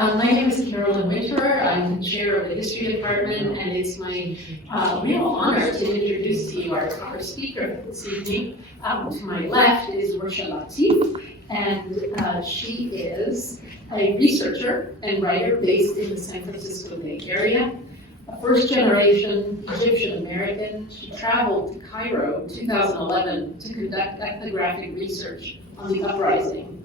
My name is Carolyn Winterer. I'm the chair of the history department, and it's my real honor to introduce to you our speaker this evening. To my left is Rusha Latif, and she is a researcher and writer based in the San Francisco Bay Area. A first-generation Egyptian American, she traveled to Cairo in 2011 to conduct ethnographic research on the uprising.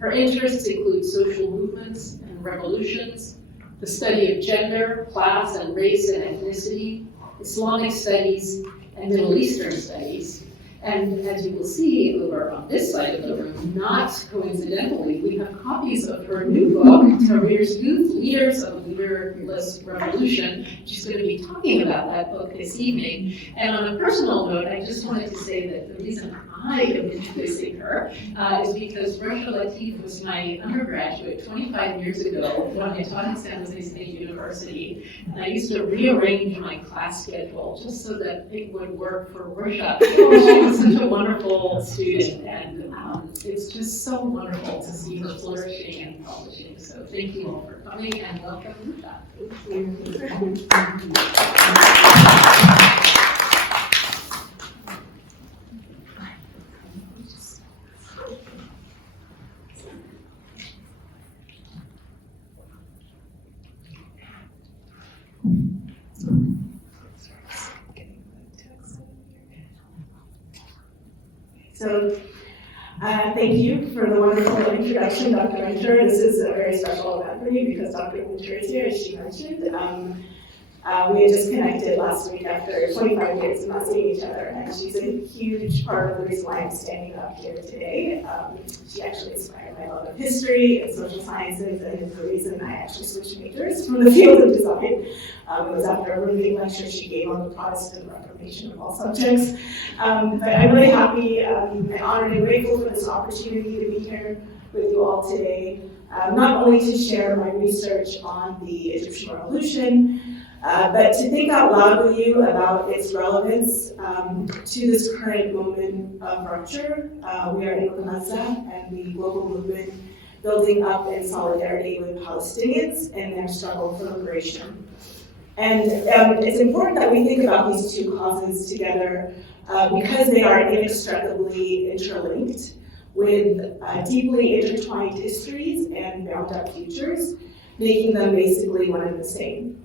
Her interests include social movements and revolutions, the study of gender, class, and race and ethnicity, Islamic studies, and Middle Eastern studies. And as you will see over on this side of the room, not coincidentally, we have copies of her new book, Tahrir's Youth Leaders of a Leaderless Revolution. She's going to be talking about that book this evening. And on a personal note, I just wanted to say that the reason I am introducing her is because Rusha Latif was my undergraduate 25 years ago when I taught at San Jose State University. And I used to rearrange my class schedule just so that it would work for Rusha. She was such a wonderful student, and it's just so wonderful to see her flourishing and publishing. So thank you all for coming, and welcome, Rusha. Thank you. So thank you for the wonderful introduction, Dr. Winter. This is a very special event for me because Dr. Winter is here, as she mentioned. We had just connected last week after 25 years of not seeing each other, and she's a huge part of the reason why I'm standing up here today. She actually inspired my love of history and social sciences, and is the reason I actually switched majors from the field of design. It was after a riveting lecture she gave on the Protestant Reformation of all subjects. But I'm really happy and honored and grateful for this opportunity to be here with you all today, not only to share my research on the Egyptian Revolution, but to think out loud with you about its relevance to this current moment of rupture. We are in Gaza and the global movement building up in solidarity with Palestinians in their struggle for liberation. And it's important that we think about these two causes together because they are inextricably interlinked with deeply intertwined histories and bound up futures, making them basically one and the same.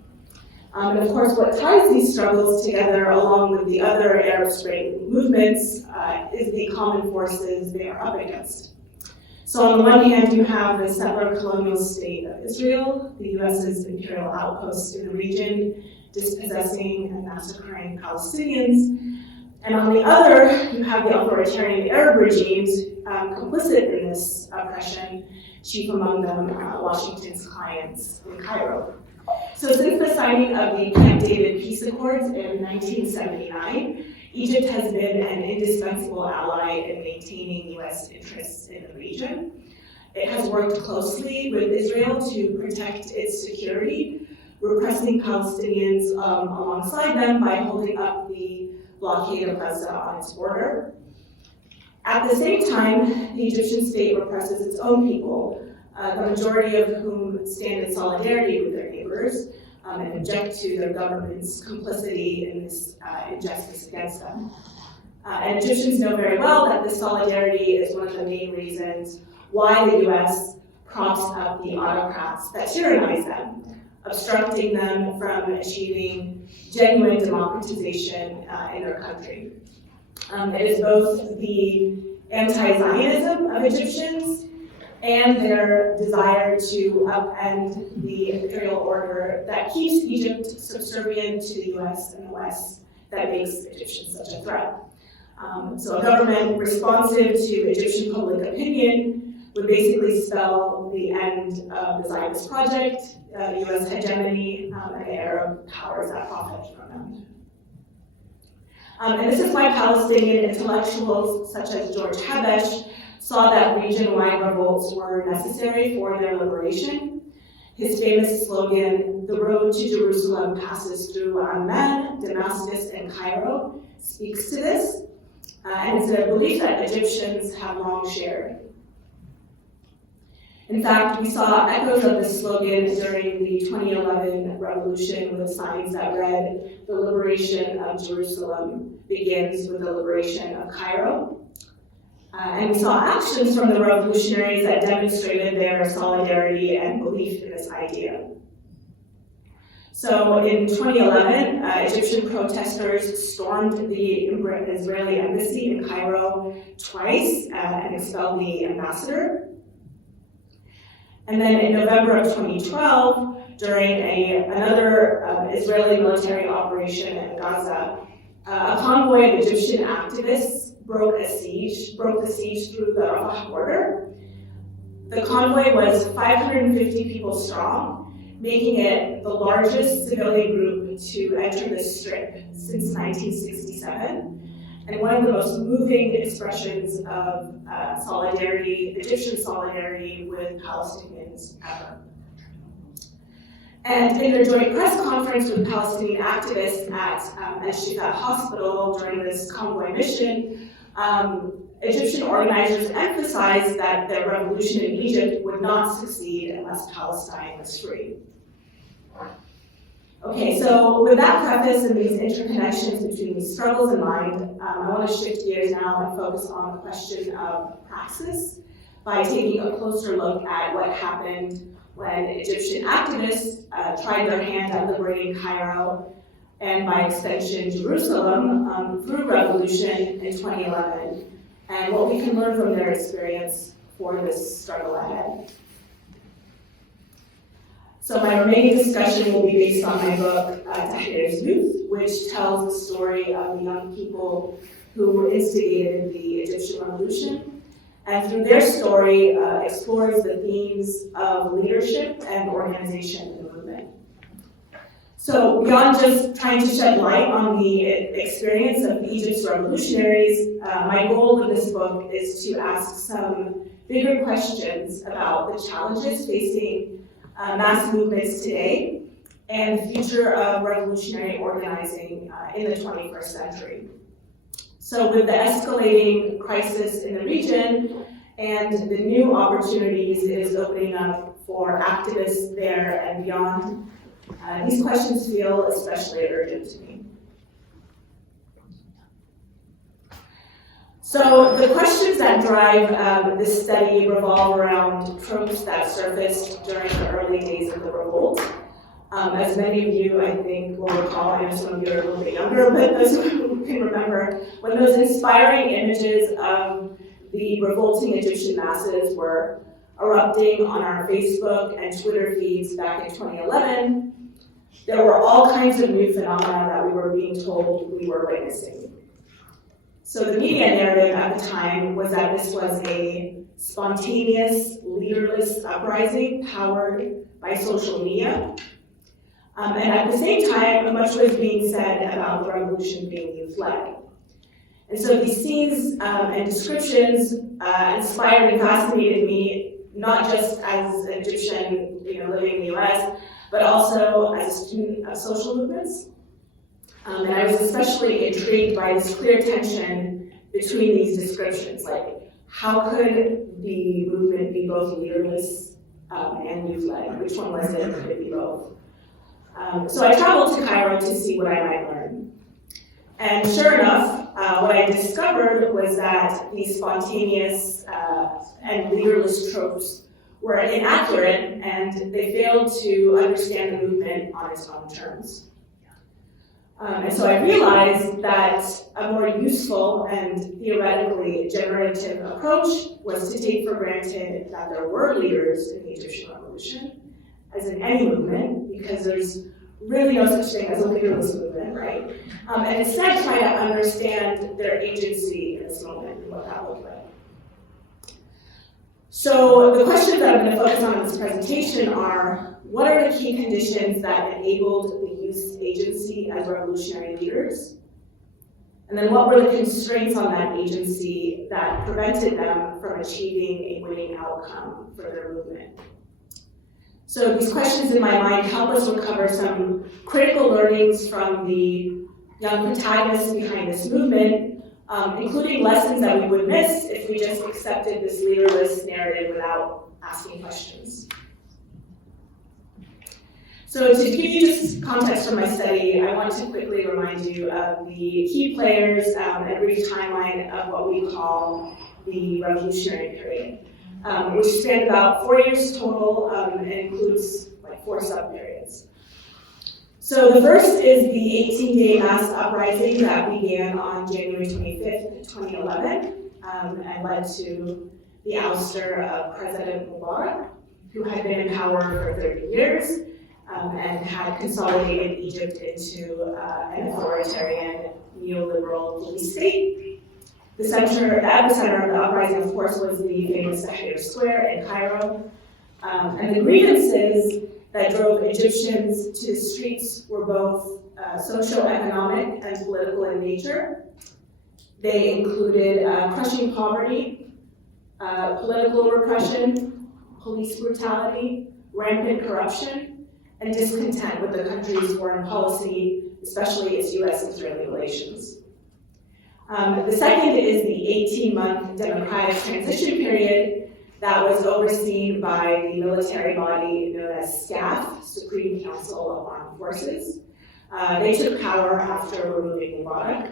And of course, what ties these struggles together, along with the other Arab Spring movements, is the common forces they are up against. So on the one hand, you have the settler colonial state of Israel, the US's imperial outposts in the region, dispossessing and massacring Palestinians. And on the other, you have the authoritarian Arab regimes complicit in this oppression, chief among them Washington's clients in Cairo. So since the signing of the Camp David Peace Accords in 1979, Egypt has been an indispensable ally in maintaining US interests in the region. It has worked closely with Israel to protect its security, repressing Palestinians alongside them by holding up the blockade of Gaza on its border. At the same time, the Egyptian state represses its own people, the majority of whom stand in solidarity with their neighbors and object to their government's complicity in this injustice against them. And Egyptians know very well that this solidarity is one of the main reasons why the US props up the autocrats that tyrannize them, obstructing them from achieving genuine democratization in their country. It is both the anti-Zionism of Egyptians and their desire to upend the imperial order that keeps Egypt subservient to the US and the West that makes Egyptians such a threat. So a government responsive to Egyptian public opinion would basically spell the end of the Zionist project, US hegemony, and the Arab powers that profit from them. And this is why Palestinian intellectuals such as George Habesh saw that region-wide revolts were necessary for their liberation. His famous slogan, "The road to Jerusalem passes through Amman, Damascus, and Cairo," speaks to this, and it's a belief that Egyptians have long shared. In fact, we saw echoes of this slogan during the 2011 revolution with signs that read, "The liberation of Jerusalem begins with the liberation of Cairo." And we saw actions from the revolutionaries that demonstrated their solidarity and belief in this idea. So in 2011, Egyptian protesters stormed the Israeli embassy in Cairo twice and expelled the ambassador. And then in November of 2012, during another Israeli military operation in Gaza, a convoy of Egyptian activists broke the siege through the Rafah border. The convoy was 550 people strong, making it the largest civilian group to enter the Strip since 1967, and one of the most moving expressions of solidarity, Egyptian solidarity with Palestinians ever. And in their joint press conference with Palestinian activists at Al-Shifa Hospital during this convoy mission, Egyptian organizers emphasized that the revolution in Egypt would not succeed unless Palestine was free. Okay, so with that preface and these interconnections between these struggles in mind, I want to shift gears now and focus on the question of praxis by taking a closer look at what happened when Egyptian activists tried their hand at liberating Cairo and by extension Jerusalem through revolution in 2011, and what we can learn from their experience for this struggle ahead. So my remaining discussion will be based on my book, Tahrir's Youth, which tells the story of the young people who instigated the Egyptian Revolution, and through their story explores the themes of leadership and organization in the movement. So beyond just trying to shed light on the experience of Egypt's revolutionaries, my goal with this book is to ask some bigger questions about the challenges facing mass movements today and the future of revolutionary organizing in the 21st century. So with the escalating crisis in the region and the new opportunities it is opening up for activists there and beyond, these questions feel especially urgent to me. So the questions that drive this study revolve around tropes that surfaced during the early days of the revolt. As many of you, I think, will recall, I know some of you are a little bit younger, but those who can remember, when those inspiring images of the revolting Egyptian masses were erupting on our Facebook and Twitter feeds back in 2011, there were all kinds of new phenomena that we were being told we were witnessing. So the media narrative at the time was that this was a spontaneous, leaderless uprising powered by social media. And at the same time, much was being said about the revolution being youth-led. And so these scenes and descriptions inspired and fascinated me, not just as an Egyptian living in the US, but also as a student of social movements. And I was especially intrigued by this clear tension between these descriptions. Like, how could the movement be both leaderless and youth-led? Which one was it? Could it be both? So I traveled to Cairo to see what I might learn. And sure enough, what I discovered was that these spontaneous and leaderless tropes were inaccurate, and they failed to understand the movement on its own terms. And so I realized that a more useful and theoretically generative approach was to take for granted that there were leaders in the Egyptian Revolution, as in any movement, because there's really no such thing as a leaderless movement, right? And instead try to understand their agency in this moment and what that looked like. So the questions that I'm going to focus on in this presentation are, what are the key conditions that enabled the youth's agency as revolutionary leaders? And then what were the constraints on that agency that prevented them from achieving a winning outcome for their movement? So these questions in my mind help us uncover some critical learnings from the young protagonists behind this movement, including lessons that we would miss if we just accepted this leaderless narrative without asking questions. So to give you just context from my study, I want to quickly remind you of the key players and a brief timeline of what we call the revolutionary period, which spanned about 4 years total and includes like 4 sub-periods. So the first is the 18-day mass uprising that began on January 25th, 2011, and led to the ouster of President Mubarak, who had been in power for 30 years and had consolidated Egypt into an authoritarian neoliberal police state. The epicenter of the uprising, of course, was the famous Tahrir Square in Cairo. And the grievances that drove Egyptians to the streets were both socioeconomic and political in nature. They included crushing poverty, political repression, police brutality, rampant corruption, and discontent with the country's foreign policy, especially its US-Israeli relations. The second is the 18-month democratic transition period that was overseen by the military body known as SCAF, Supreme Council of Armed Forces. They took power after removing Mubarak.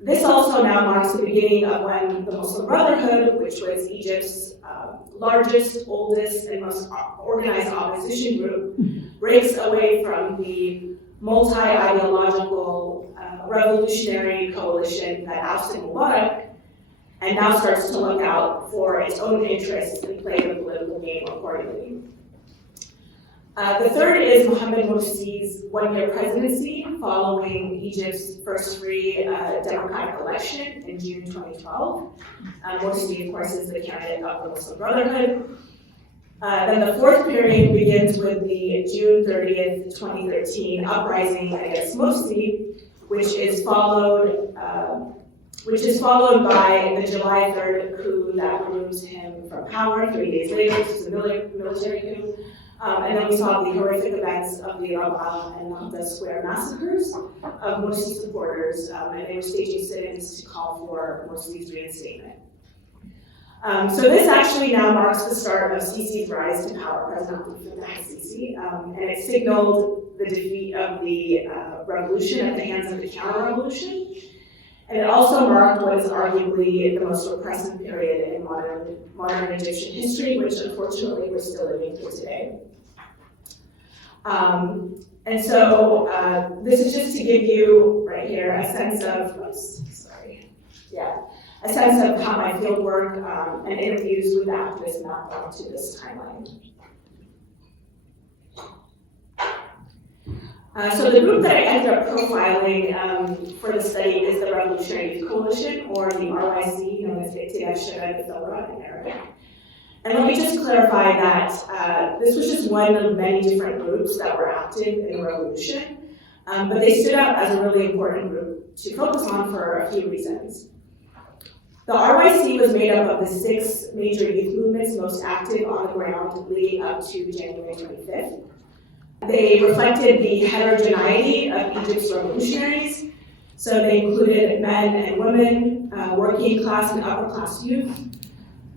This also now marks the beginning of when the Muslim Brotherhood, which was Egypt's largest, oldest, and most organized opposition group, breaks away from the multi-ideological revolutionary coalition that ousted Mubarak and now starts to look out for its own interests and play the political game accordingly. The third is Mohamed Morsi's one-year presidency following Egypt's first free democratic election in June 2012. Morsi, of course, is the candidate of the Muslim Brotherhood. Then the fourth period begins with the June 30th, 2013 uprising against Morsi, which is followed by the July 3rd coup that removes him from power 3 days later. This is a military coup. And then we saw the horrific events of the Rabaa and Nahda Square massacres of Morsi supporters, and they were staging sit-ins to call for Morsi's reinstatement. So this actually now marks the start of Sisi's rise to power, President Sisi, and it signaled the defeat of the revolution at the hands of the counter-revolution. And it also marked what is arguably the most repressive period in modern Egyptian history, which unfortunately we're still living through today. And so this is just to give you, right here, a sense of, a sense of how my fieldwork and interviews with activists map onto this timeline. So the group that I ended up profiling for the study is the Revolutionary Youth Coalition, or the RYC, known as Ittihad Shabab al-Thawra in Arabic. And let me just clarify that this was just one of many different groups that were active in the revolution, but they stood out as a really important group to focus on for a few reasons. The RYC was made up of the 6 major youth movements most active on the ground leading up to January 25th. They reflected the heterogeneity of Egypt's revolutionaries, so they included men and women, working class and upper class youth,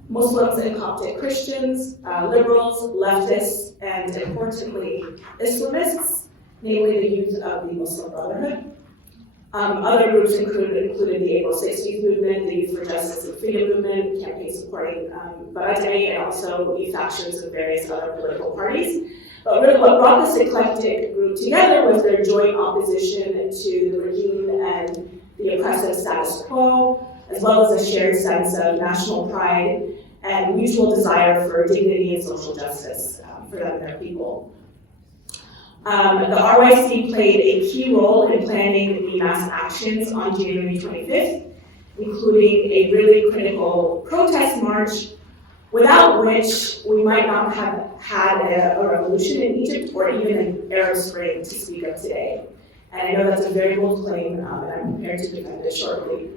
Muslims and Coptic Christians, liberals, leftists, and importantly, Islamists, namely the youth of the Muslim Brotherhood. Other groups included the April 6th Youth Movement, the Youth for Justice and Freedom Movement, campaign supporting Baradei, and also youth factions of various other political parties. But really what brought this eclectic group together was their joint opposition to the regime and the oppressive status quo, as well as a shared sense of national pride and mutual desire for dignity and social justice for them and their people. The RYC played a key role in planning the mass actions on January 25th, including a really critical protest march, without which we might not have had a revolution in Egypt or even an Arab Spring to speak of today. And I know that's a very bold claim, and I'm prepared to defend it shortly.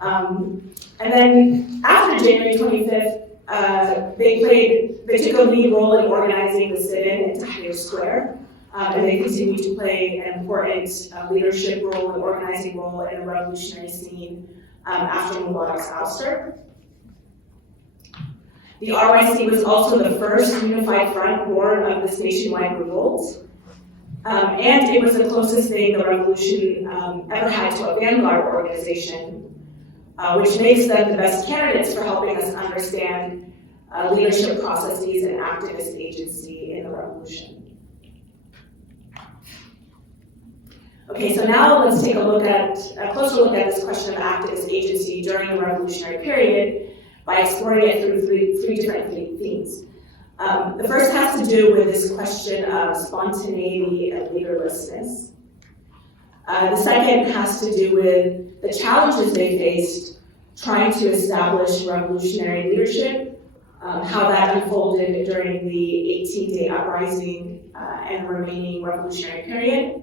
And then after January 25th, they took a lead role in organizing the sit-in in Tahrir Square, and they continue to play an important leadership role and organizing role in the revolutionary scene after Mubarak's ouster. The RYC was also the first unified front born of this nationwide revolt. And it was the closest thing the revolution ever had to a vanguard organization, which makes them the best candidates for helping us understand leadership processes and activist agency in the revolution. Okay, so now let's take a closer look at this question of activist agency during the revolutionary period by exploring it through three different themes. The first has to do with this question of spontaneity and leaderlessness. The second has to do with the challenges they faced trying to establish revolutionary leadership, how that unfolded during the 18-day uprising and the remaining revolutionary period.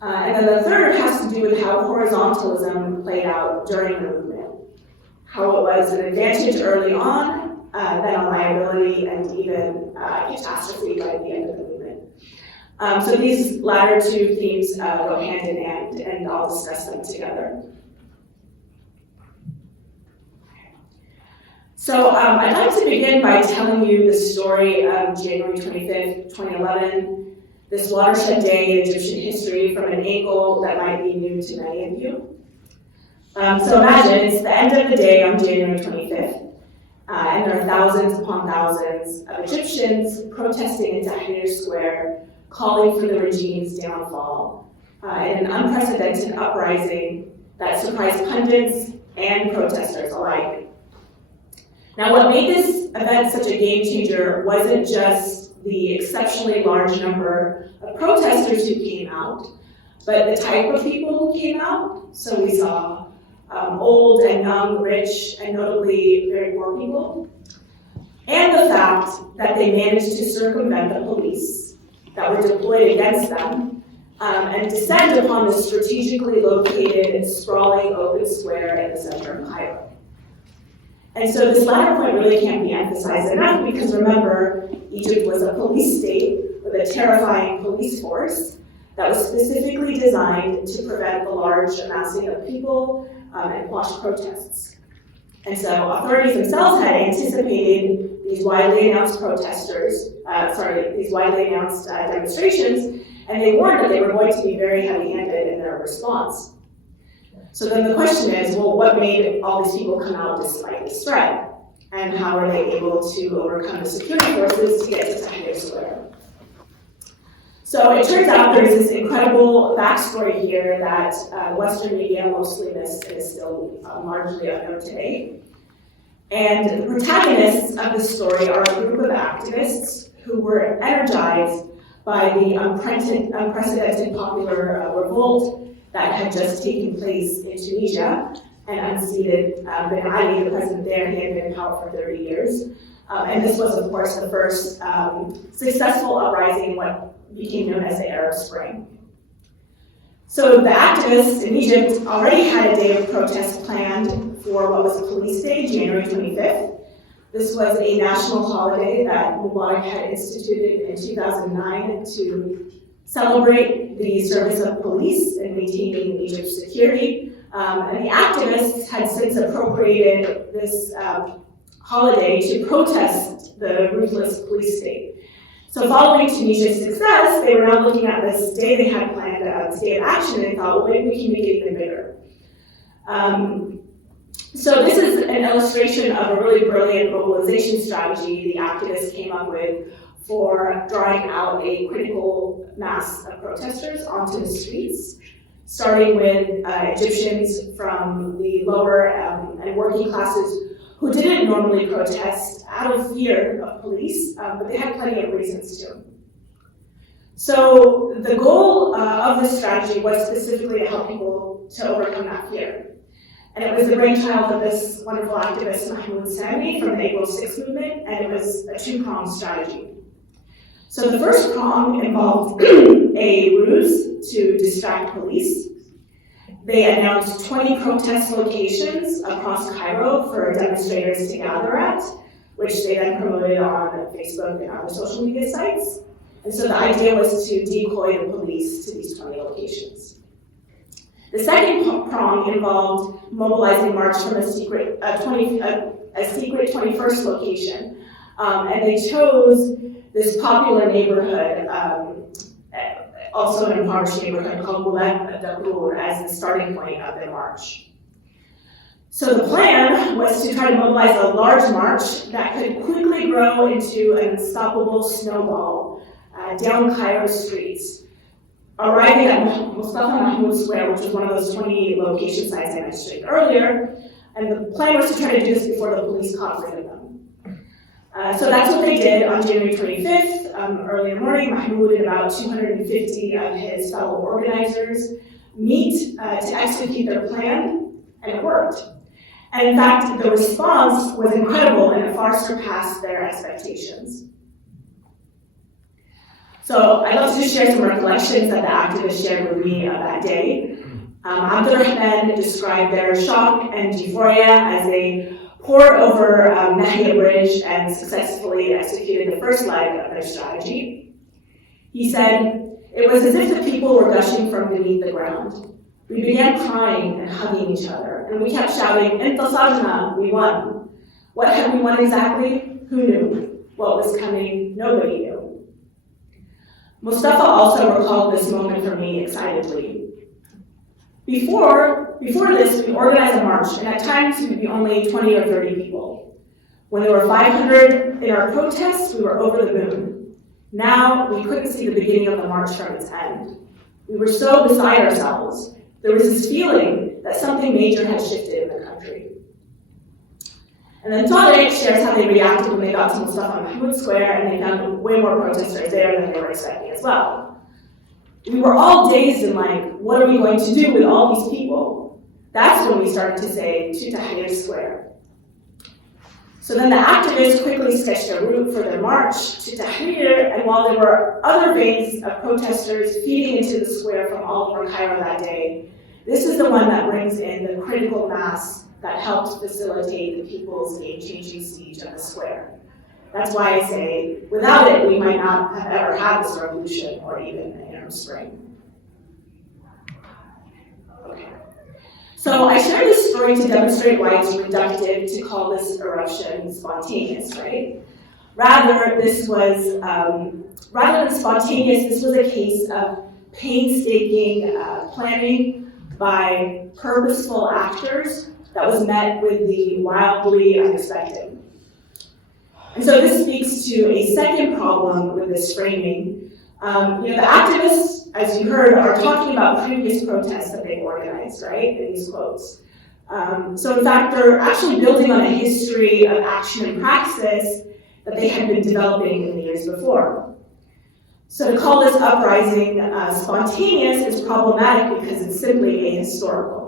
And then the third has to do with how horizontalism played out during the movement, how it was an advantage early on, then a liability and even catastrophe by the end of the movement. So these latter two themes go hand in hand, and I'll discuss them together. So I'd like to begin by telling you the story of January 25th, 2011, this watershed day in Egyptian history from an angle that might be new to many of you. So imagine it's the end of the day on January 25th, and there are thousands upon thousands of Egyptians protesting in Tahrir Square, calling for the regime's downfall, in an unprecedented uprising that surprised pundits and protesters alike. Now, what made this event such a game changer wasn't just the exceptionally large number of protesters who came out, but the type of people who came out. So we saw old and young, rich, and notably very poor people, and the fact that they managed to circumvent the police that were deployed against them and descend upon the strategically located, sprawling open square in the center of Cairo. And so this latter point really can't be emphasized enough because remember, Egypt was a police state with a terrifying police force that was specifically designed to prevent the large amassing of people and quash protests. And so authorities themselves had anticipated these widely announced demonstrations, and they warned that they were going to be very heavy-handed in their response. So then the question is, well, what made all these people come out despite this threat? And how are they able to overcome the security forces to get to Tahrir Square? So it turns out there's this incredible backstory here that Western media mostly missed and is still largely unknown today. And the protagonists of this story are a group of activists who were energized by the unprecedented popular revolt that had just taken place in Tunisia and unseated Ben Ali, the president there. He had been in power for 30 years. And this was, of course, the first successful uprising in what became known as the Arab Spring. So the activists in Egypt already had a day of protest planned for what was Police Day, January 25th. This was a national holiday that Mubarak had instituted in 2009 to celebrate the service of police in maintaining Egypt's security. And the activists had since appropriated this holiday to protest the ruthless police state. So following Tunisia's success, they were now looking at this day they had planned, this day of action, and they thought, well, maybe we can make it even bigger. So this is an illustration of a really brilliant mobilization strategy the activists came up with for drawing out a critical mass of protesters onto the streets, starting with Egyptians from the lower and working classes who didn't normally protest out of fear of police, but they had plenty of reasons to. So the goal of this strategy was specifically to help people to overcome that fear. And it was the brainchild of this wonderful activist, Mahmoud Sami, from the April 6th movement, and it was a two-pronged strategy. So the first prong involved a ruse to distract police. They announced 20 protest locations across Cairo for demonstrators to gather at, which they then promoted on Facebook and other social media sites. And so the idea was to decoy the police to these 20 locations. The second prong involved mobilizing march from a secret 21st location. And they chose this popular neighborhood, also an impoverished neighborhood called Mouleb Dakour, as the starting point of their march. So the plan was to try to mobilize a large march that could quickly grow into an unstoppable snowball down Cairo streets, arriving at Mustafa Mahmoud Square, which was one of those 20 location sites I mentioned earlier. And the plan was to try to do this before the police caught wind of them. So that's what they did on January 25th, early in the morning. Mahmoud and about 250 of his fellow organizers meet to execute their plan, and it worked. And in fact, the response was incredible and it far surpassed their expectations. So I'd love to just share some recollections that the activists shared with me that day. Abdurrahman described their shock and euphoria as they poured over Nahia Bridge and successfully executed the first leg of their strategy. He said, "It was as if the people were gushing from beneath the ground. We began crying and hugging each other, and we kept shouting, 'Intasarna, we won.' What had we won exactly? Who knew? What was coming? Nobody knew." Mustafa also recalled this moment for me excitedly. Before this, we organized a march, and at times we'd be only 20 or 30 people. When there were 500 in our protest, we were over the moon. Now, we couldn't see the beginning of the march from its end. We were so beside ourselves. There was this feeling that something major had shifted in the country. And then Tahrir shares how they reacted when they got to Mustafa Mahmoud Square, and they found way more protesters there than they were expecting as well. We were all dazed and like, what are we going to do with all these people? That's when we started to say, to Tahrir Square. So then the activists quickly sketched a route for their march to Tahrir, and while there were other veins of protesters feeding into the square from all over Cairo that day, this is the one that brings in the critical mass that helped facilitate the people's game-changing siege of the square. That's why I say, without it, we might not have ever had this revolution or even an Arab Spring. Okay. So I share this story to demonstrate why it's reductive to call this eruption spontaneous, right? Rather than spontaneous, this was a case of painstaking planning by purposeful actors that was met with the wildly unexpected. And so this speaks to a second problem with this framing. The activists, as you heard, are talking about previous protests that they organized, right, in these quotes. So in fact, they're actually building on a history of action and praxis that they had been developing in the years before. So to call this uprising spontaneous is problematic because it's simply ahistorical.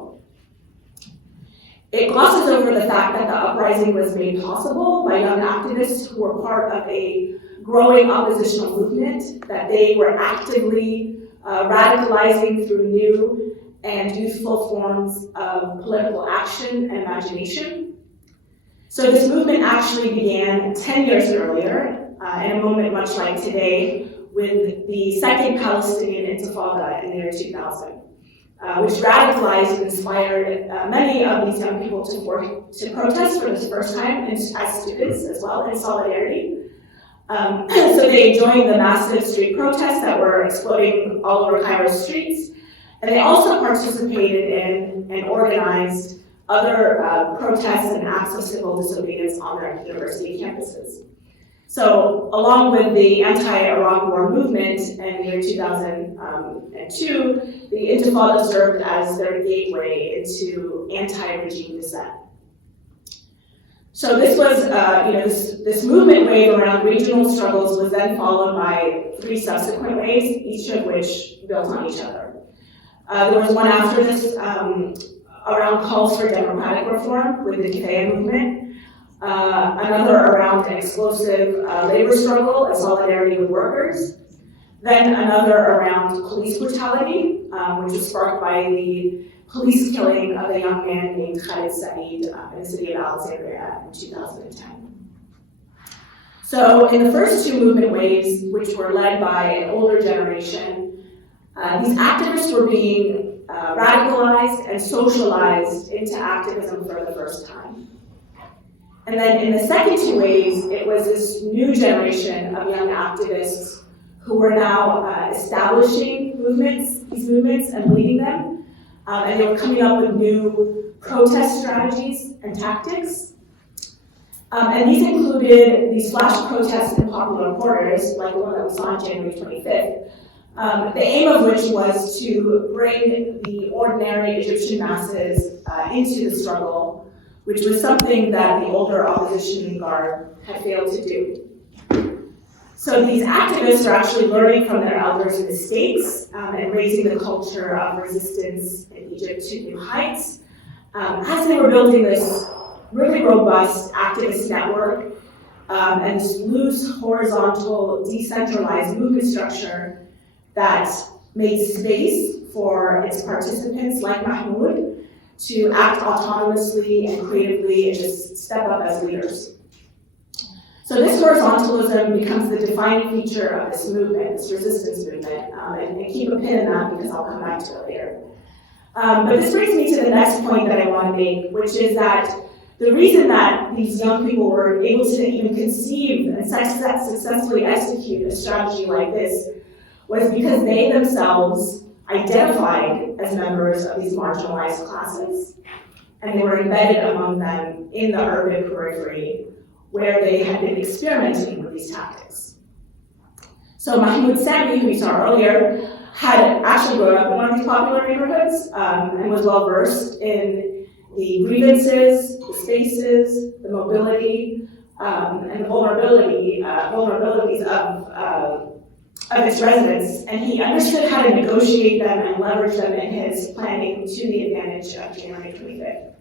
It glosses over the fact that the uprising was made possible by young activists who were part of a growing oppositional movement, that they were actively radicalizing through new and youthful forms of political action and imagination. So this movement actually began 10 years earlier, in a moment much like today, with the Second Palestinian Intifada in the year 2000. Which radicalized and inspired many of these young people to protest for the first time, and as students as well, in solidarity. So they joined the massive street protests that were exploding all over Cairo's streets, and they also participated in and organized other protests and acts of civil disobedience on their university campuses. So along with the anti-Iraq war movement in the year 2002, the Intifada served as their gateway into anti-regime dissent. So this was, this movement wave around regional struggles was then followed by 3 subsequent waves, each of which built on each other. There was one after this around calls for democratic reform with the Kifaya movement. Another around an explosive labor struggle and solidarity with workers. Then another around police brutality, which was sparked by the police killing of a young man named Khalid Said in the city of Alexandria in 2010. So in the first 2 movement waves, which were led by an older generation, these activists were being radicalized and socialized into activism for the first time. And then in the second two waves, it was this new generation of young activists who were now establishing these movements and leading them. And they were coming up with new protest strategies and tactics. And these included these flash protests in popular quarters, like the one that we saw on January 25th. The aim of which was to bring the ordinary Egyptian masses into the struggle, which was something that the older opposition guard had failed to do. So these activists are actually learning from their elders in the States and raising the culture of resistance in Egypt to new heights. As they were building this really robust activist network and this loose, horizontal, decentralized movement structure that made space for its participants like Mahmoud to act autonomously and creatively and just step up as leaders. So this horizontalism becomes the defining feature of this movement, this resistance movement, and keep a pin in that because I'll come back to it later. But this brings me to the next point that I want to make, which is that the reason that these young people were able to even conceive and successfully execute a strategy like this was because they themselves identified as members of these marginalized classes, and they were embedded among them in the urban periphery where they had been experimenting with these tactics. So Mahmoud Sami, who we saw earlier, had actually grown up in one of these popular neighborhoods and was well versed in the grievances, the spaces, the mobility, and the vulnerabilities of its residents, and he understood how to negotiate them and leverage them in his planning to the advantage of January 25th.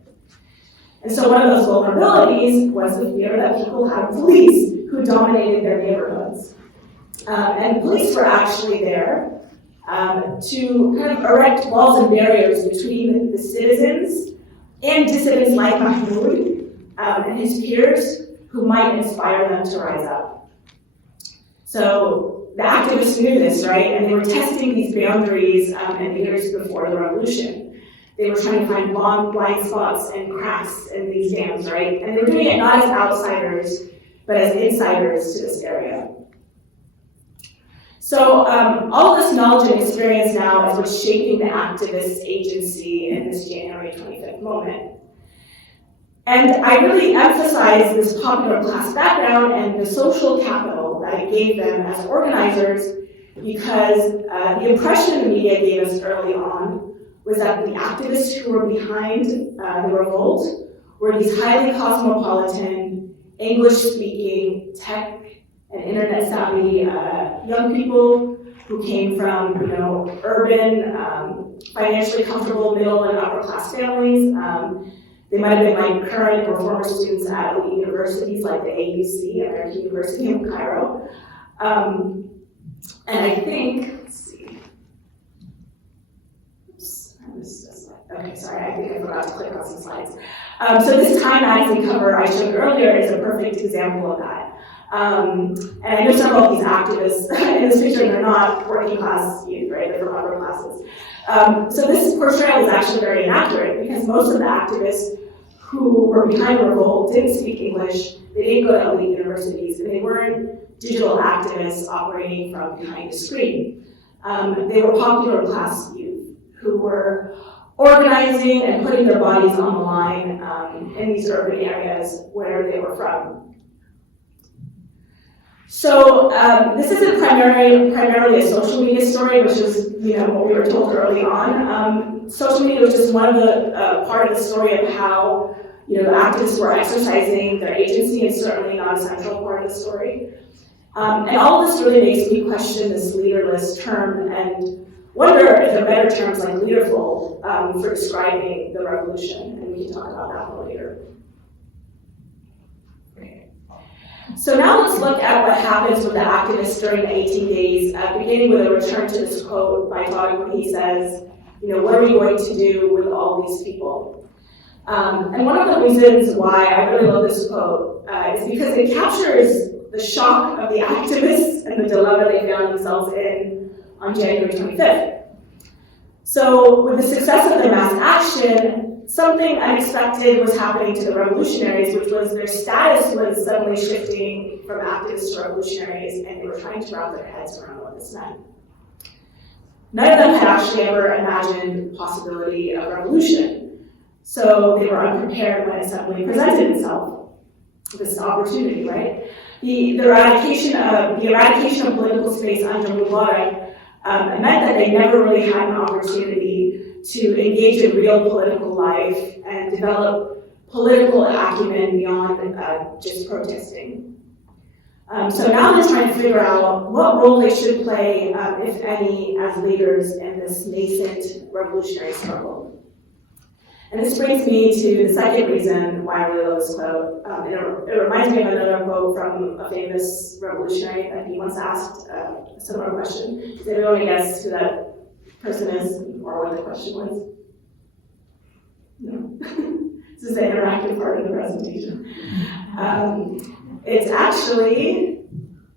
And so one of those vulnerabilities was the fear that people had of police who dominated their neighborhoods. And police were actually there to kind of erect walls and barriers between the citizens and dissidents like Mahmoud and his peers who might inspire them to rise up. So the activists knew this, right? And they were testing these boundaries in the years before the revolution. They were trying to find blind spots and cracks in these dams, right? And they were doing it not as outsiders, but as insiders to this area. So all of this knowledge and experience now is what's shaping the activist agency in this January 25th moment. And I really emphasize this popular class background and the social capital that it gave them as organizers because the impression the media gave us early on was that the activists who were behind the revolt were these highly cosmopolitan, English-speaking, tech and internet-savvy young people who came from, urban, financially comfortable middle and upper-class families. They might have been like current or former students at elite universities like the AUC, American University in Cairo. And I think, let's see. Oops, I missed this slide. Okay, sorry, I think I forgot to click on some slides. So this Time magazine cover I showed earlier is a perfect example of that. And I know several of these activists in this picture, they're not working class youth, right? They're from upper classes. So this portrayal is actually very inaccurate because most of the activists who were behind the revolt didn't speak English, they didn't go to elite universities, and they weren't digital activists operating from behind a screen. They were popular class youth who were organizing and putting their bodies on the line in these urban areas where they were from. So this isn't primarily a social media story, which is what we were told early on. Social media was just one of the part of the story of how the activists were exercising their agency, and certainly not a central part of the story. And all of this really makes me question this leaderless term and wonder if there are better terms like leaderful for describing the revolution, and we can talk about that more later. So now let's look at what happens with the activists during the 18 days, beginning with a return to this quote by Todd where he says, what are we going to do with all these people? And one of the reasons why I really love this quote is because it captures the shock of the activists and the dilemma they found themselves in on January 25th. So with the success of their mass action, something unexpected was happening to the revolutionaries, which was their status was suddenly shifting from activists to revolutionaries, and they were trying to wrap their heads around what this meant. None of them had actually ever imagined the possibility of revolution, so they were unprepared when it suddenly presented itself, this opportunity, right? The eradication of political space under Mubarak meant that they never really had an opportunity to engage in real political life and develop political acumen beyond just protesting. So now they're trying to figure out what role they should play, if any, as leaders in this nascent revolutionary struggle. And this brings me to the second reason why I really love this quote. It reminds me of another quote from a famous revolutionary that he once asked a similar question. Does anyone guess who that person is or what the question was? No. This is the interactive part of the presentation. It's actually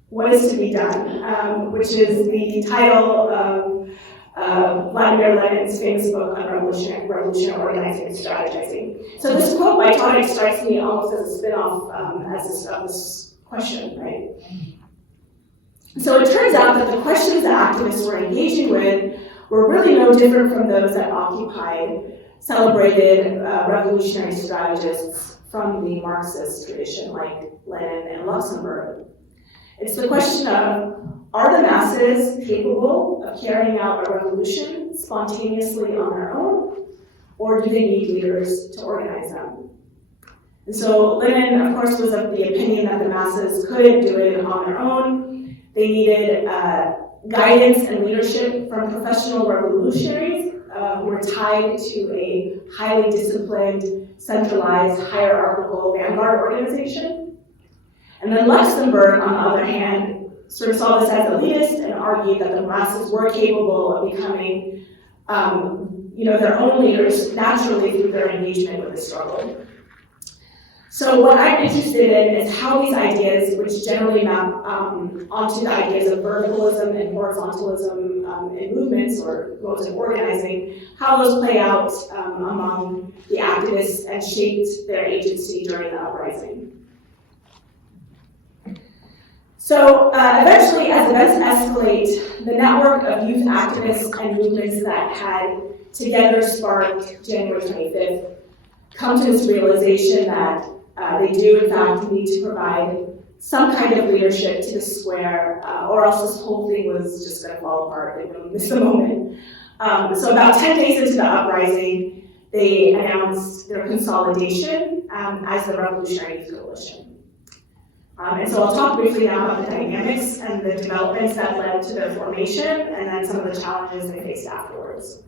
What is to be Done, which is the title of Vladimir Lenin's famous book on revolutionary organizing and strategizing. So this quote by Tahrir strikes me almost as a spin-off of this question, right? So it turns out that the questions that activists were engaging with were really no different from those that occupied celebrated revolutionary strategists from the Marxist tradition, like Lenin and Luxemburg. It's the question of, are the masses capable of carrying out a revolution spontaneously on their own, or do they need leaders to organize them? And so Lenin, of course, was of the opinion that the masses couldn't do it on their own. They needed guidance and leadership from professional revolutionaries who were tied to a highly disciplined, centralized, hierarchical vanguard organization. And then Luxemburg, on the other hand, sort of saw this as elitist and argued that the masses were capable of becoming their own leaders naturally through their engagement with the struggle. So what I'm interested in is how these ideas, which generally map onto the ideas of verticalism and horizontalism in movements or modes of organizing, how those play out among the activists and shaped their agency during the uprising. So eventually, as events escalate, the network of youth activists and movements that had together sparked January 25th come to this realization that they do, in fact, need to provide some kind of leadership to the square, or else this whole thing was just going to fall apart. They would miss the moment. So about 10 days into the uprising, they announced their consolidation as the Revolutionary Youth Coalition. And so I'll talk briefly now about the dynamics and the developments that led to their formation, and then some of the challenges they faced afterwards.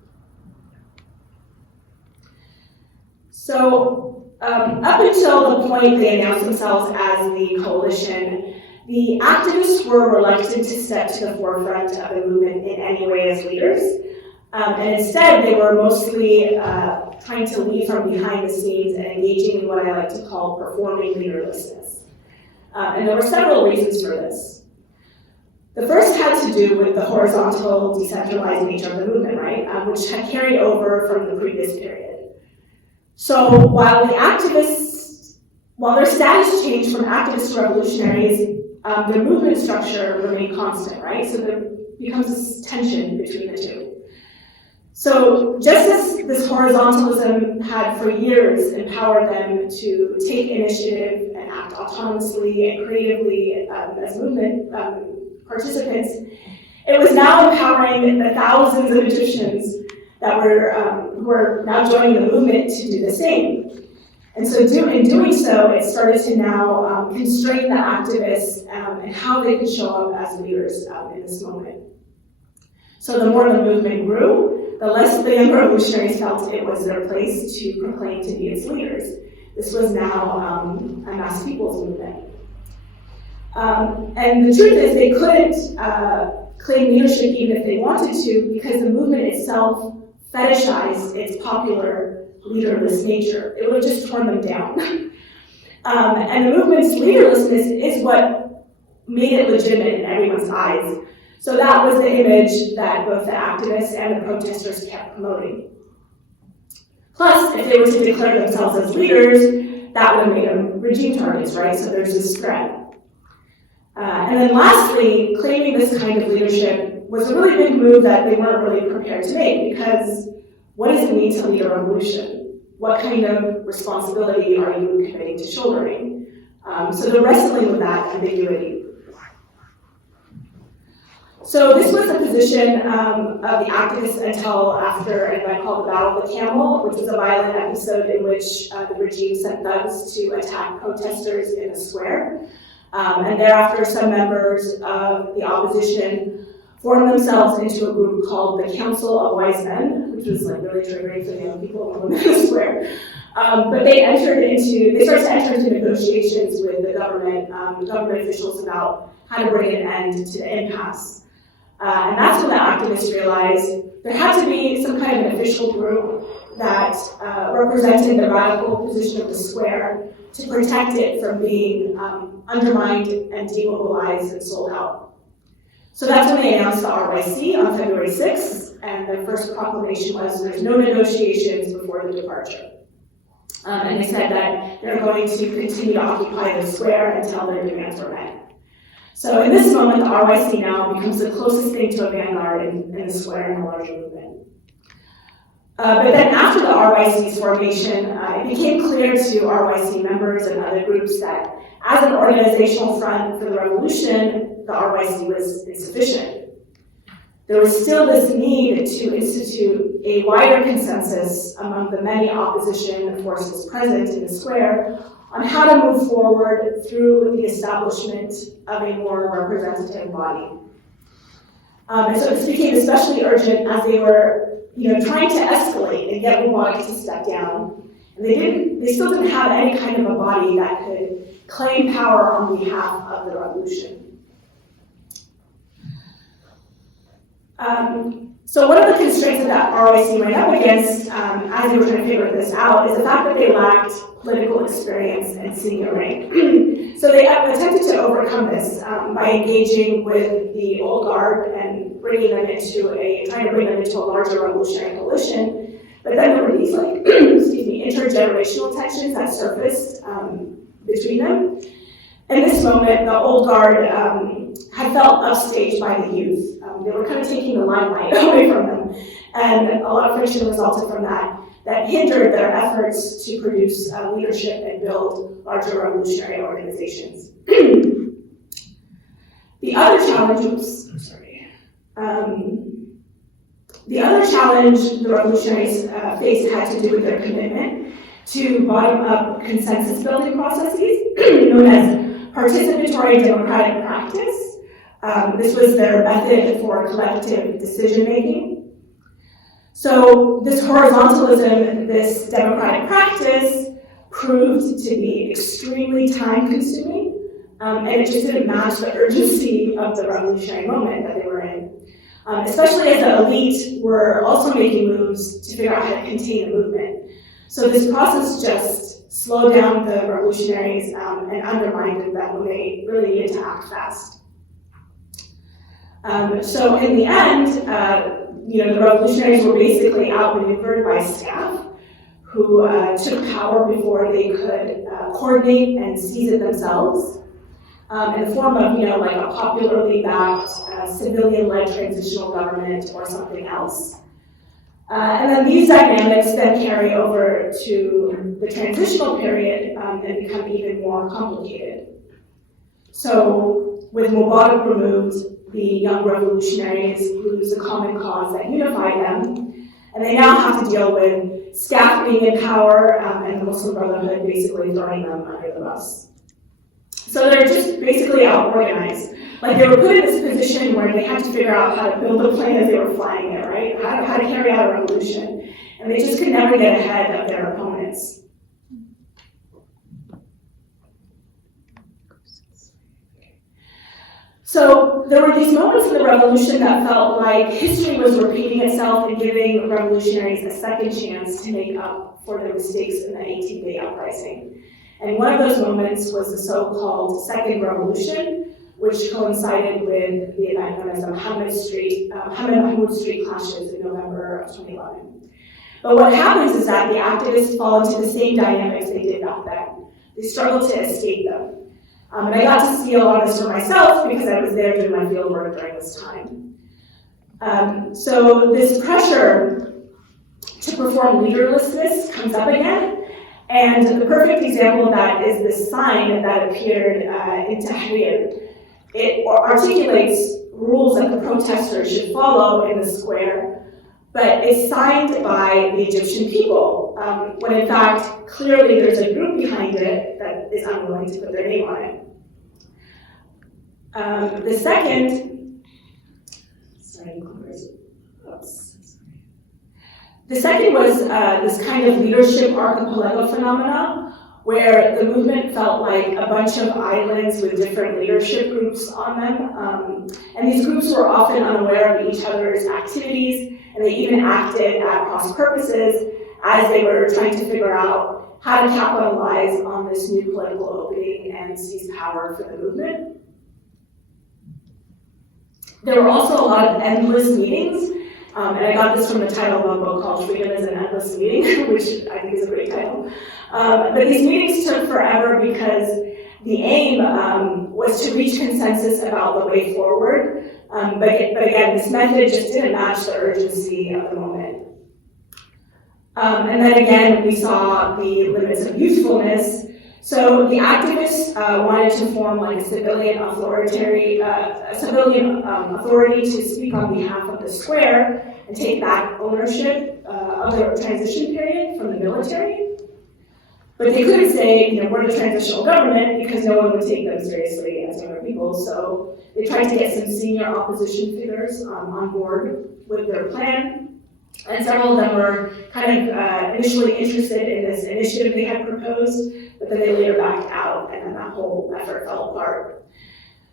So up until the point they announced themselves as the coalition, the activists were reluctant to step to the forefront of the movement in any way as leaders. And instead, they were mostly trying to lead from behind the scenes and engaging in what I like to call performing leaderlessness. And there were several reasons for this. The first had to do with the horizontal, decentralized nature of the movement, right? Which had carried over from the previous period. So while their status changed from activists to revolutionaries, their movement structure remained constant, right? So there becomes this tension between the two. So just as this horizontalism had for years empowered them to take initiative and act autonomously and creatively as movement participants, it was now empowering the thousands of Egyptians that who were now joining the movement to do the same. And so in doing so, it started to now constrain the activists and how they could show up as leaders in this moment. So the more the movement grew, the less the young revolutionaries felt it was their place to proclaim to be its leaders. This was now a mass people's movement. And the truth is they couldn't claim leadership even if they wanted to, because the movement itself fetishized its popular leaderless nature. It would have just torn them down. And the movement's leaderlessness is what made it legitimate in everyone's eyes. So that was the image that both the activists and the protesters kept promoting. Plus, if they were to declare themselves as leaders, that would have made them regime targets, right? So there's this threat. And then lastly, claiming this kind of leadership was a really big move that they weren't really prepared to make, because what does it mean to lead a revolution? What kind of responsibility are you committing to shouldering? So they're wrestling with that ambiguity. So this was the position of the activists until after an event called the Battle of the Camel, which was a violent episode in which the regime sent thugs to attack protesters in a square. And thereafter, some members of the opposition formed themselves into a group called the Council of Wise Men, which was like really triggering for the young people and women in the square. But they started to enter into negotiations with the government officials about how to bring an end to the impasse. And that's when the activists realized there had to be some kind of an official group that represented the radical position of the square to protect it from being undermined and demobilized and sold out. So that's when they announced the RYC on February 6th, and the first proclamation was there's no negotiations before the departure. And they said that they're going to continue to occupy the square until their demands are met. So in this moment, the RYC now becomes the closest thing to a vanguard in the square in the larger movement. But then after the RYC's formation, it became clear to RYC members and other groups that as an organizational front for the revolution, the RYC was insufficient. There was still this need to institute a wider consensus among the many opposition forces present in the square on how to move forward through the establishment of a more representative body. And so this became especially urgent as they were trying to escalate and get Mubarak to step down. And they still didn't have any kind of a body that could claim power on behalf of the revolution. So one of the constraints that RYC ran up against as they were trying to figure this out is the fact that they lacked political experience and senior rank. So they attempted to overcome this by engaging with the old guard and trying to bring them into a larger revolutionary coalition. But then there were these intergenerational tensions that surfaced between them. In this moment, the old guard had felt upstaged by the youth. They were kind of taking the limelight away from them. And a lot of friction resulted from that hindered their efforts to produce leadership and build larger revolutionary organizations. The other challenge the revolutionaries faced had to do with their commitment to bottom-up consensus-building processes known as participatory democratic practice. This was their method for collective decision-making. So this horizontalism, this democratic practice, proved to be extremely time-consuming, and it just didn't match the urgency of the revolutionary moment that they were in. Especially as the elite were also making moves to figure out how to contain the movement. So this process just slowed down the revolutionaries and undermined them when they really needed to act fast. So in the end, the revolutionaries were basically outmaneuvered by staff who took power before they could coordinate and seize it themselves in the form of, like a popularly backed civilian-led transitional government or something else. And then these dynamics then carry over to the transitional period and become even more complicated. So with Mubarak removed, the young revolutionaries lose a common cause that unified them, and they now have to deal with SCAF being in power and the Muslim Brotherhood basically throwing them under the bus. So they're just basically out-organized. Like they were put in this position where they had to figure out how to build a plane as they were flying it, right? How to carry out a revolution. And they just could never get ahead of their opponents. So there were these moments in the revolution that felt like history was repeating itself and giving revolutionaries a second chance to make up for their mistakes in the 18th May uprising. And one of those moments was the so-called Second Revolution, which coincided with the event known as the Muhammad Mahmud Street clashes in November of 2011. But what happens is that the activists fall into the same dynamics they did back then. They struggle to escape them. And I got to see a lot of this for myself because I was there doing my field work during this time. So this pressure to perform leaderlessness comes up again. And the perfect example of that is this sign that appeared in Tahrir. It articulates rules that the protesters should follow in the square, but it's signed by the Egyptian people, when in fact, clearly there's a group behind it that is unwilling to put their name on it. The second was this kind of leadership archipelago phenomena, where the movement felt like a bunch of islands with different leadership groups on them. And these groups were often unaware of each other's activities, and they even acted at cross purposes as they were trying to figure out how to capitalize on this new political opening and seize power for the movement. There were also a lot of endless meetings, and I got this from the title of a book called Freedom is an Endless Meeting, which I think is a great title. But these meetings took forever because the aim was to reach consensus about the way forward. But again, this method just didn't match the urgency of the moment. And then again, we saw the limits of usefulness. So the activists wanted to form like a civilian authority to speak on behalf of the square and take back ownership of the transition period from the military. But they couldn't say, we're the transitional government because no one would take them seriously as younger people. So they tried to get some senior opposition figures on board with their plan. And several of them were kind of initially interested in this initiative they had proposed, but then they later backed out, and then that whole effort fell apart.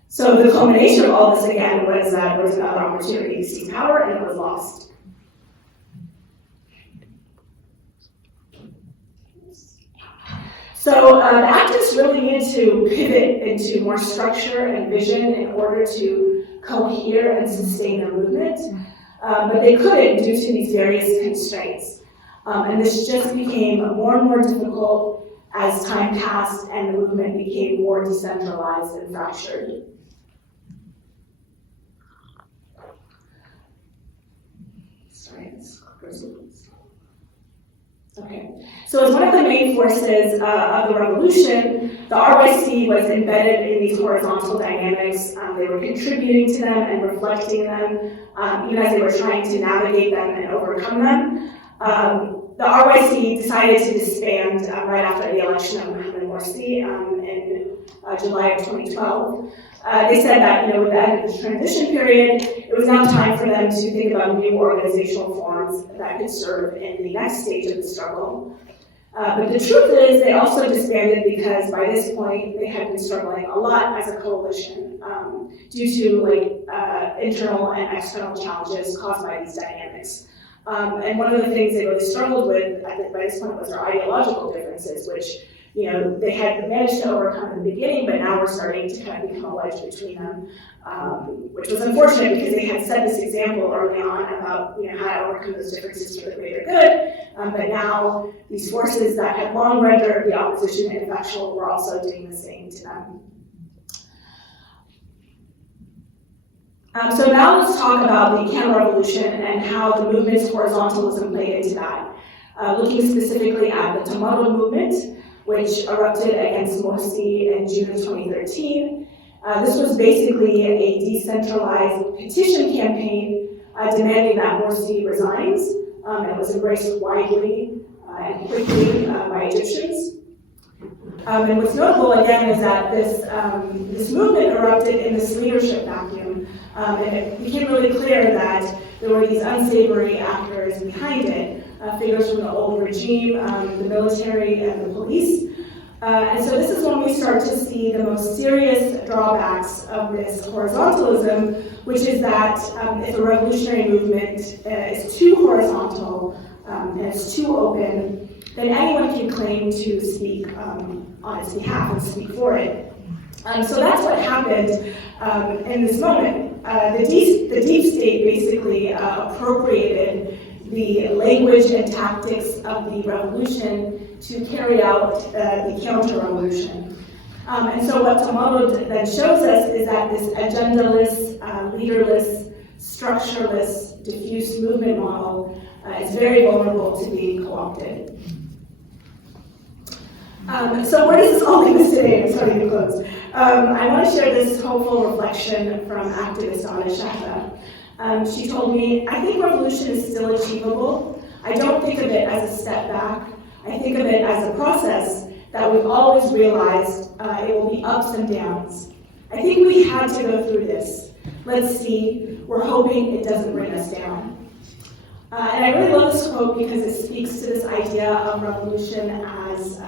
So the culmination of all this, again, was that there was another opportunity to seize power, and it was lost. So the activists really needed to pivot into more structure and vision in order to cohere and sustain their movement. But they couldn't due to these various constraints. And this just became more and more difficult as time passed and the movement became more decentralized and fractured. Okay, so as one of the main forces of the revolution, the RYC was embedded in these horizontal dynamics. They were contributing to them and reflecting them, even as they were trying to navigate them and overcome them. The RYC decided to disband right after the election of Mohamed Morsi in July of 2012. They said that, with the end of the transition period, it was now time for them to think about new organizational forms that could serve in the next stage of the struggle. But the truth is, they also disbanded because by this point, they had been struggling a lot as a coalition due to internal and external challenges caused by these dynamics. And one of the things they really struggled with by this point was their ideological differences, which they had managed to overcome in the beginning, but now we're starting to kind of become a wedge between them, which was unfortunate because they had set this example early on about how to overcome those differences for the greater good. But now these forces that had long rendered the opposition ineffectual were also doing the same to them. So now let's talk about the counter-revolution and how the movement's horizontalism played into that, looking specifically at the Tomato movement, which erupted against Morsi in June of 2013. This was basically a decentralized petition campaign demanding that Morsi resigns. It was embraced widely and quickly by Egyptians. And what's notable, again, is that this movement erupted in this leadership vacuum. And it became really clear that there were these unsavory actors behind it, figures from the old regime, the military, and the police. And so this is when we start to see the most serious drawbacks of this horizontalism, which is that if a revolutionary movement is too horizontal and it's too open, then anyone can claim to speak on its behalf and speak for it. So that's what happened in this moment. The deep state basically appropriated the language and tactics of the revolution to carry out the counter-revolution. And so what Tomorrow then shows us is that this agendaless, leaderless, structureless, diffuse movement model is very vulnerable to being co-opted. So where does this all leave us today? I'm starting to close. I want to share this hopeful reflection from activist Anna Shahda. She told me, I think revolution is still achievable. I don't think of it as a step back. I think of it as a process that we've always realized it will be ups and downs. I think we had to go through this. Let's see. We're hoping it doesn't bring us down. And I really love this quote because it speaks to this idea of revolution as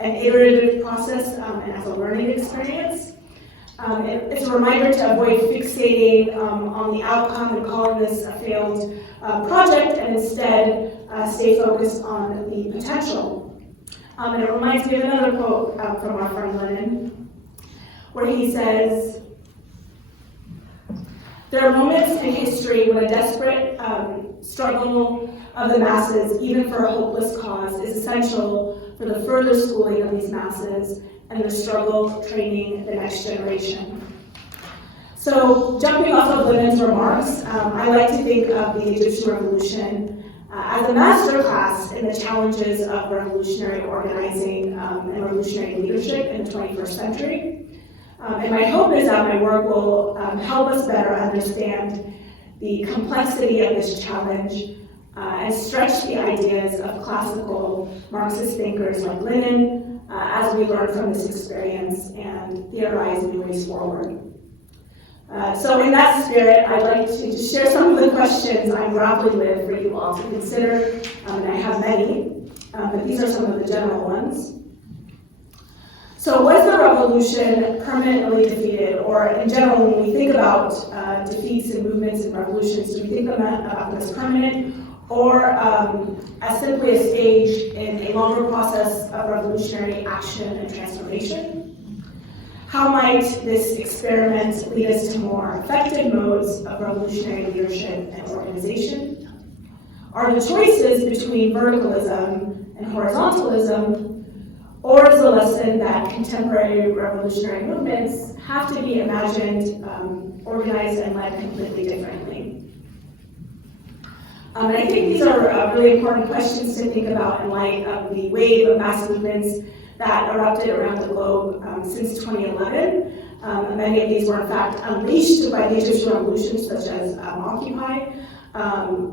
an iterative process and as a learning experience. It's a reminder to avoid fixating on the outcome and calling this a failed project, and instead stay focused on the potential. And it reminds me of another quote from our friend Lenin, where he says, there are moments in history when a desperate struggle of the masses, even for a hopeless cause, is essential for the further schooling of these masses and the struggle training the next generation. So, jumping off of Lenin's remarks, I like to think of the Egyptian Revolution as a masterclass in the challenges of revolutionary organizing and revolutionary leadership in the 21st century. And my hope is that my work will help us better understand the complexity of this challenge and stretch the ideas of classical Marxist thinkers like Lenin as we learn from this experience and theorize new ways forward. So in that spirit, I'd like to share some of the questions I'm grappling with for you all to consider, and I have many, but these are some of the general ones. So was the revolution permanently defeated, or in general, when we think about defeats and movements and revolutions, do we think about them as permanent, or as simply a stage in a longer process of revolutionary action and transformation? How might this experiment lead us to more effective modes of revolutionary leadership and organization? Are the choices between verticalism and horizontalism, or is the lesson that contemporary revolutionary movements have to be imagined, organized, and led completely differently? And I think these are really important questions to think about in light of the wave of mass movements that erupted around the globe since 2011. Many of these were in fact unleashed by the Egyptian Revolution, such as Occupy,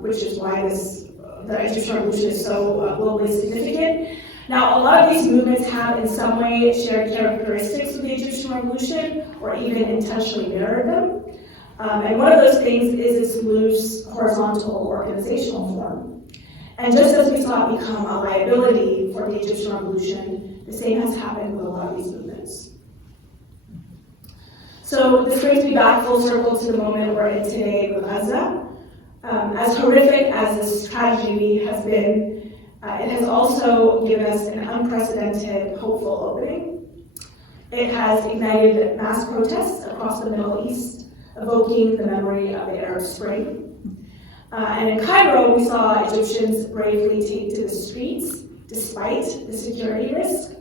which is why the Egyptian Revolution is so globally significant. Now, a lot of these movements have in some way shared characteristics with the Egyptian Revolution, or even intentionally mirrored them. And one of those things is its loose horizontal organizational form. And just as we saw it become a liability for the Egyptian Revolution, the same has happened with a lot of these movements. So this brings me back full circle to the moment we're in today with Gaza. As horrific as this tragedy has been, it has also given us an unprecedented, hopeful opening. It has ignited mass protests across the Middle East, evoking the memory of the Arab Spring. And in Cairo, we saw Egyptians bravely take to the streets despite the security risk.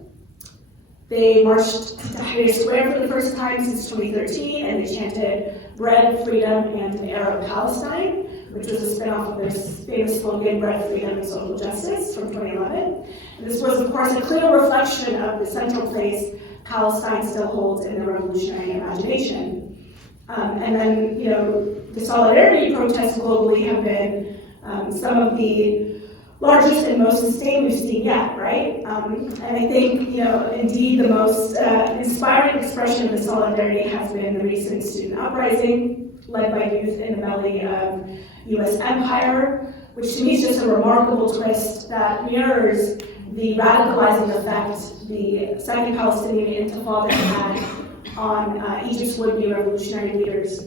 They marched to Tahrir Square for the first time since 2013, and they chanted "Bread, Freedom, and Arab Palestine," which was a spin-off of their famous slogan, "Bread, Freedom, and Social Justice," from 2011. And this was, of course, a clear reflection of the central place Palestine still holds in the revolutionary imagination. And then, the solidarity protests globally have been some of the largest and most sustained we've seen yet, right? And I think, indeed the most inspiring expression of the solidarity has been the recent student uprising led by youth in the belly of US empire, which to me is just a remarkable twist that mirrors the radicalizing effect the Second Palestinian Intifada had on Egypt's would-be revolutionary leaders.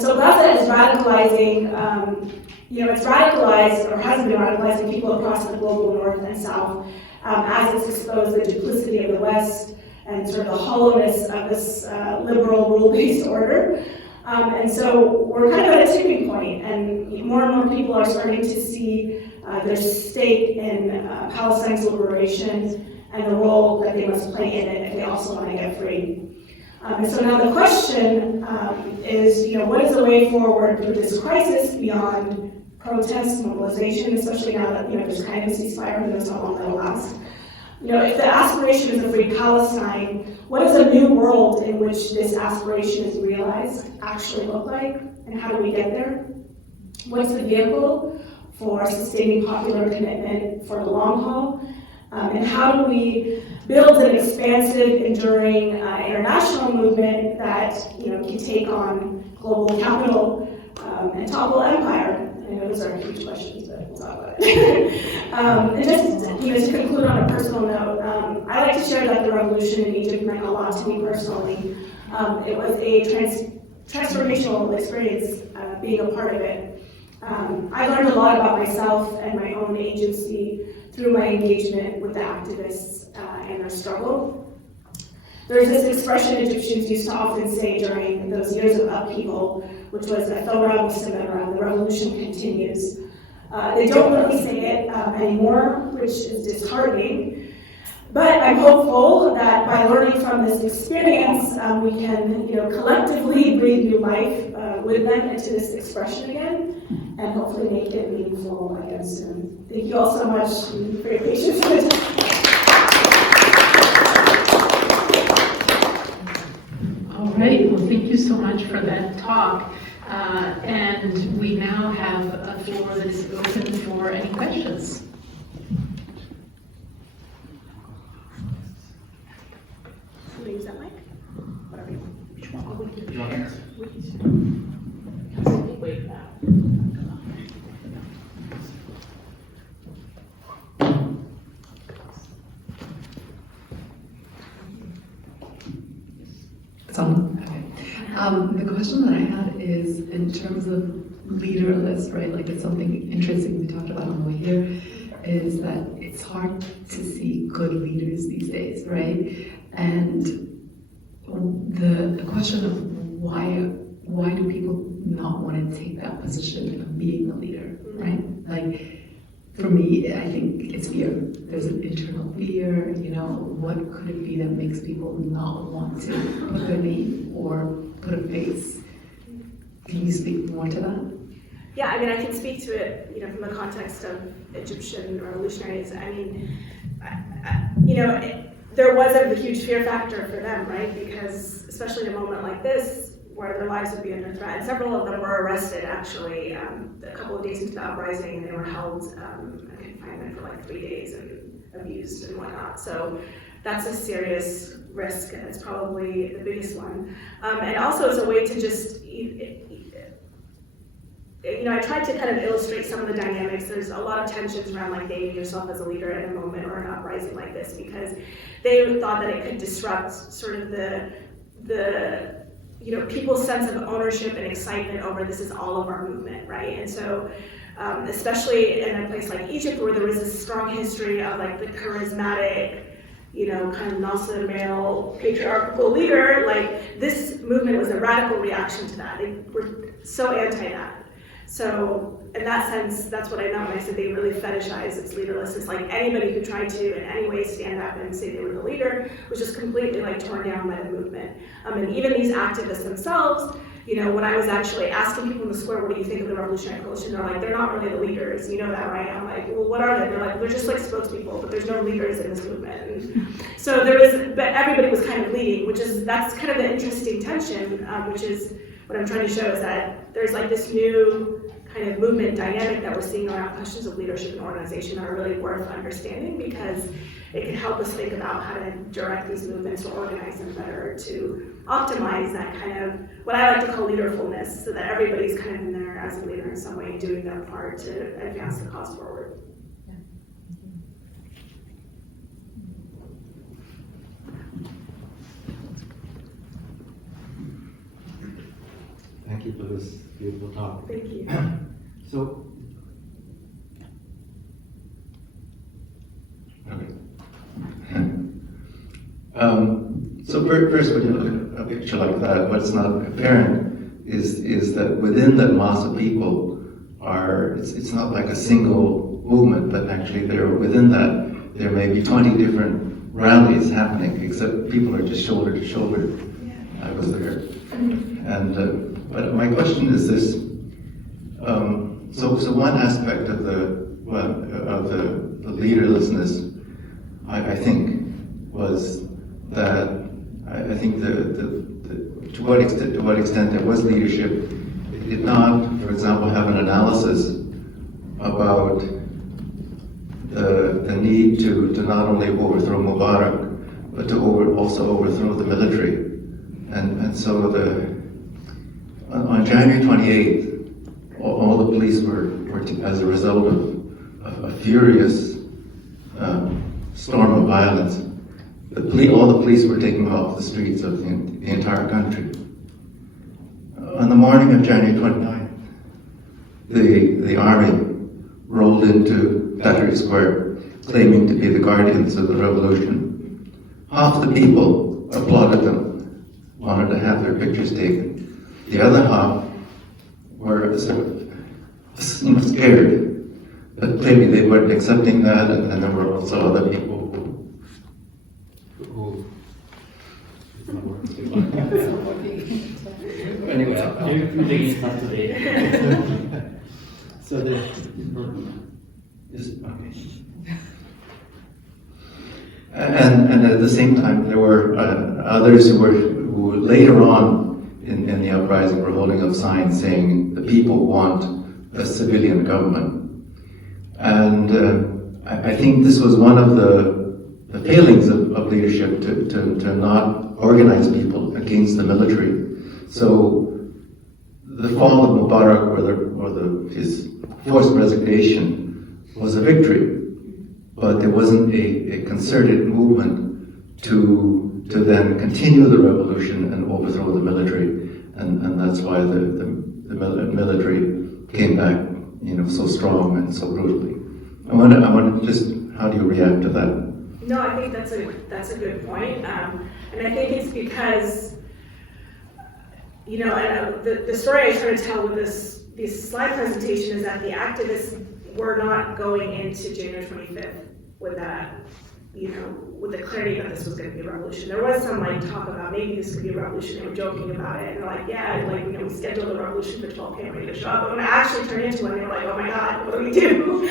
So Gaza is radicalizing, it's radicalized, or has been radicalizing people across the global north and south as it's exposed the duplicity of the West and sort of the hollowness of this liberal rule-based order. And so we're kind of at a tipping point, and more people are starting to see their stake in Palestine's liberation and the role that they must play in it if they also want to get free. And so now the question is, what is the way forward through this crisis beyond protest, mobilization, especially now that there's kind of a ceasefire and there's not long that'll last. If the aspiration is a free Palestine, what does a new world in which this aspiration is realized actually look like, and how do we get there? What's the vehicle for sustaining popular commitment for the long haul? And how do we build an expansive, enduring international movement that can take on global capital and topple empire? I know those are huge questions, but we'll talk about it. And just to conclude on a personal note, I like to share that the revolution in Egypt meant a lot to me personally. It was a transformational experience being a part of it. I learned a lot about myself and my own agency through my engagement with the activists and their struggle. There's this expression Egyptians used to often say during those years of upheaval, which was "Thawra mustamira," the revolution continues. They don't really say it anymore, which is disheartening. But I'm hopeful that by learning from this experience, we can, collectively breathe new life with them into this expression again, and hopefully make it meaningful again soon. Thank you all so much for your patience with it. All right, well, thank you so much for that talk. And we now have a floor that is open for any questions. Somebody use that mic? Whatever you want. Which one? You want this? Wait now. It's on. Okay. The question that I had is in terms of leaderless, right? Like it's something interesting we talked about on the way here, is that it's hard to see good leaders these days, right? And the question of why do people not want to take that position of being a leader, right? Like for me, I think it's fear. There's an internal fear, what could it be that makes people not want to put their name or put a face? Can you speak more to that? Yeah, I can speak to it, from the context of Egyptian revolutionaries. There was a huge fear factor for them, right? Because especially in a moment like this, where their lives would be under threat. And several of them were arrested, actually, a couple of days into the uprising, and they were held in confinement for like 3 days and abused and whatnot. So that's a serious risk, and it's probably the biggest one. And also it's a way to just, I tried to kind of illustrate some of the dynamics. There's a lot of tensions around like naming yourself as a leader in a moment or an uprising like this, because they thought that it could disrupt sort of the people's sense of ownership and excitement over this is all of our movement, right? And so, especially in a place like Egypt, where there was this strong history of like the charismatic, kind of Nasser male patriarchal leader, like this movement was a radical reaction to that. They were so anti that. So in that sense, that's what I meant when I said they really fetishize its leaderlessness. Like anybody who tried to in any way stand up and say they were the leader was just completely like torn down by the movement. And even these activists themselves, when I was actually asking people in the square, what do you think of the Revolutionary Coalition? They're like, they're not really the leaders, you know that, right? I'm like, well, what are they? They're like, they're just like spokespeople, but there's no leaders in this movement. And so but everybody was kind of leading, that's kind of the interesting tension, which is what I'm trying to show is that there's like this new kind of movement dynamic that we're seeing around questions of leadership and organization are really worth understanding, because it can help us think about how to direct these movements or organize them better to optimize that kind of, what I like to call leaderfulness, so that everybody's kind of in there as a leader in some way, doing their part to advance the cause forward. Thank you for this beautiful talk. Thank you. So, okay. So first, when you look at a picture like that, what's not apparent is that within that mass of people it's not like a single movement, but actually within that, there may be 20 different rallies happening, except people are just shoulder to shoulder. I was there. And, but my question is this, so one aspect of the leaderlessness, I think, was that I think to what extent there was leadership, it did not, for example, have an analysis about the need to not only overthrow Mubarak, but to also overthrow the military. And so on January 28th, all the police were as a result of a furious storm of violence. All the police were taken off the streets of the entire country. On the morning of January 29th, the army rolled into Tahrir Square, claiming to be the guardians of the revolution. Half the people applauded them, wanted to have their pictures taken. The other half were sort of scared, but clearly they weren't accepting that, and there were also other people who Anyway, you're thinking it's not today. So okay. And at the same time, there were others who later on in the uprising were holding up signs saying the people want a civilian government. And I think this was one of the failings of leadership to not organize people against the military. So the fall of Mubarak or his forced resignation was a victory, but there wasn't a concerted movement to then continue the revolution and overthrow the military, and that's why the military came back, so strong and so brutally. I want to just, how do you react to that? No, I think that's a good point, and I think it's because, the story I try to tell with this slide presentation is that the activists were not going into January 25th with that, with the clarity that this was going to be a revolution. There was some talk about maybe this could be a revolution. They were joking about it, and they're like, yeah, we scheduled a revolution for 12 p.m. to show up. But when it actually turned into one, they were like, oh my God, what do we do?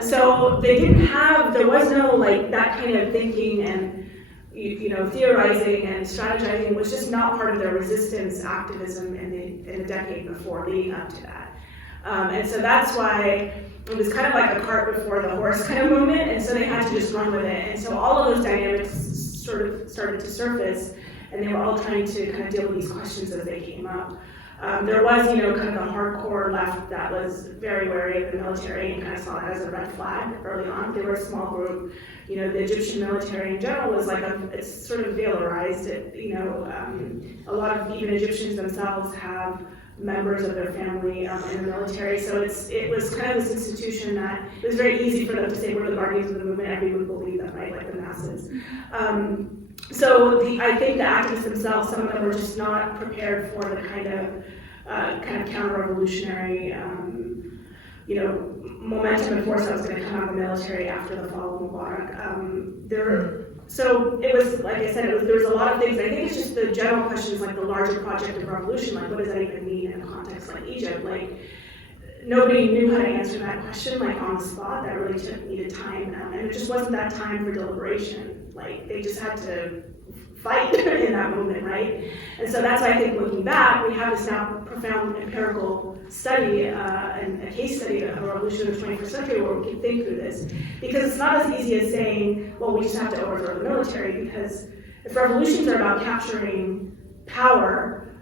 So they didn't have, there was no that kind of thinking and theorizing and strategizing was just not part of their resistance activism in the decade before, leading up to that. And so that's why it was kind of like a cart before the horse kind of moment, and so they had to just run with it. And so all of those dynamics sort of started to surface, and they were all trying to kind of deal with these questions as they came up. There was, kind of the hardcore left that was very wary of the military and kind of saw it as a red flag early on. They were a small group. The Egyptian military in general was it's sort of valorized. A lot of even Egyptians themselves have members of their family in the military, so it was kind of this institution that it was very easy for them to say we're the guardians of the movement. Everyone believed that, right, like the masses. So I think the activists themselves, some of them were just not prepared for the kind of counter-revolutionary, momentum and force that was going to come out of the military after the fall of Mubarak. So it was, like I said, there was a lot of things. I think it's just the general questions, the larger project of revolution, what does that even mean in a context like Egypt? Nobody knew how to answer that question, on the spot. That really needed time, and it just wasn't that time for deliberation. They just had to fight in that moment, right? And so that's why I think looking back, we have this now profound empirical study and a case study of a revolution of the 21st century where we can think through this. Because it's not as easy as saying, well, we just have to overthrow the military, because if revolutions are about capturing power,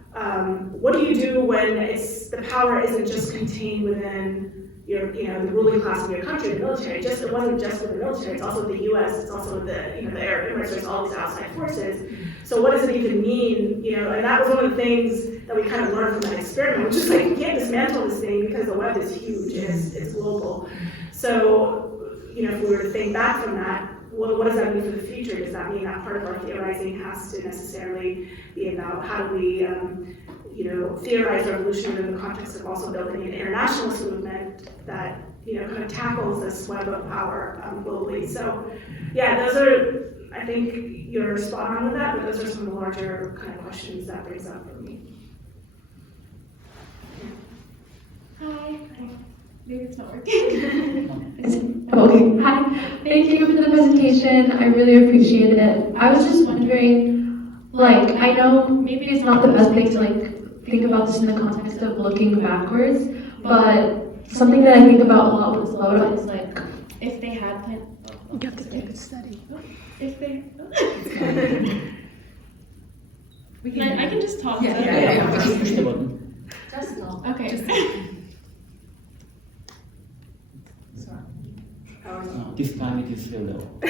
what do you do when the power isn't just contained within the ruling class of your country, the military? It wasn't just with the military, it's also with the U.S., it's also with the Arab Emirates, there's all these outside forces. So what does it even mean? And that was one of the things that we kind of learned from that experiment, which is you can't dismantle this thing because the web is huge, it's global. So, if we were to think back from that, what does that mean for the future? Does that mean that part of our theorizing has to necessarily be about how do we, theorize revolution in the context of also building an internationalist movement that, kind of tackles this web of power globally. So, yeah, those are, I think you're spot on with that, but those are some of the larger kind of questions that brings up for me. Hi. Maybe it's not working. Okay, hi. Thank you for the presentation. I really appreciate it. I was just wondering, I know maybe it's not the best thing to think about this in the context of looking backwards, but something that I think about a lot with Loda is if they had planned. You have to take a study. If they. I can just talk. Just push the button. Just not. Okay. No, this time it is still low. No?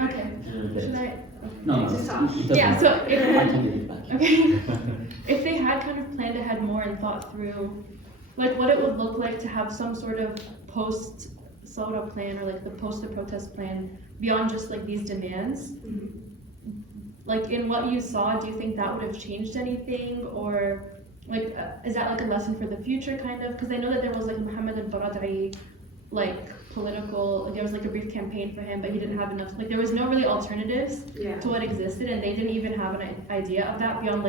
Okay. Should I? No, Just talk. it doesn't. Yeah, so I can get it back. Okay. If they had kind of planned ahead more and thought through, what it would look like to have some sort of post-soda plan or the post-protest plan beyond just these demands. In what you saw, do you think that would have changed anything, or is that a lesson for the future kind of? Because I know that there was Muhammad al-Baradei, political, there was a brief campaign for him, but he didn't have enough, there was no really alternatives to what existed, and they didn't even have an idea of that beyond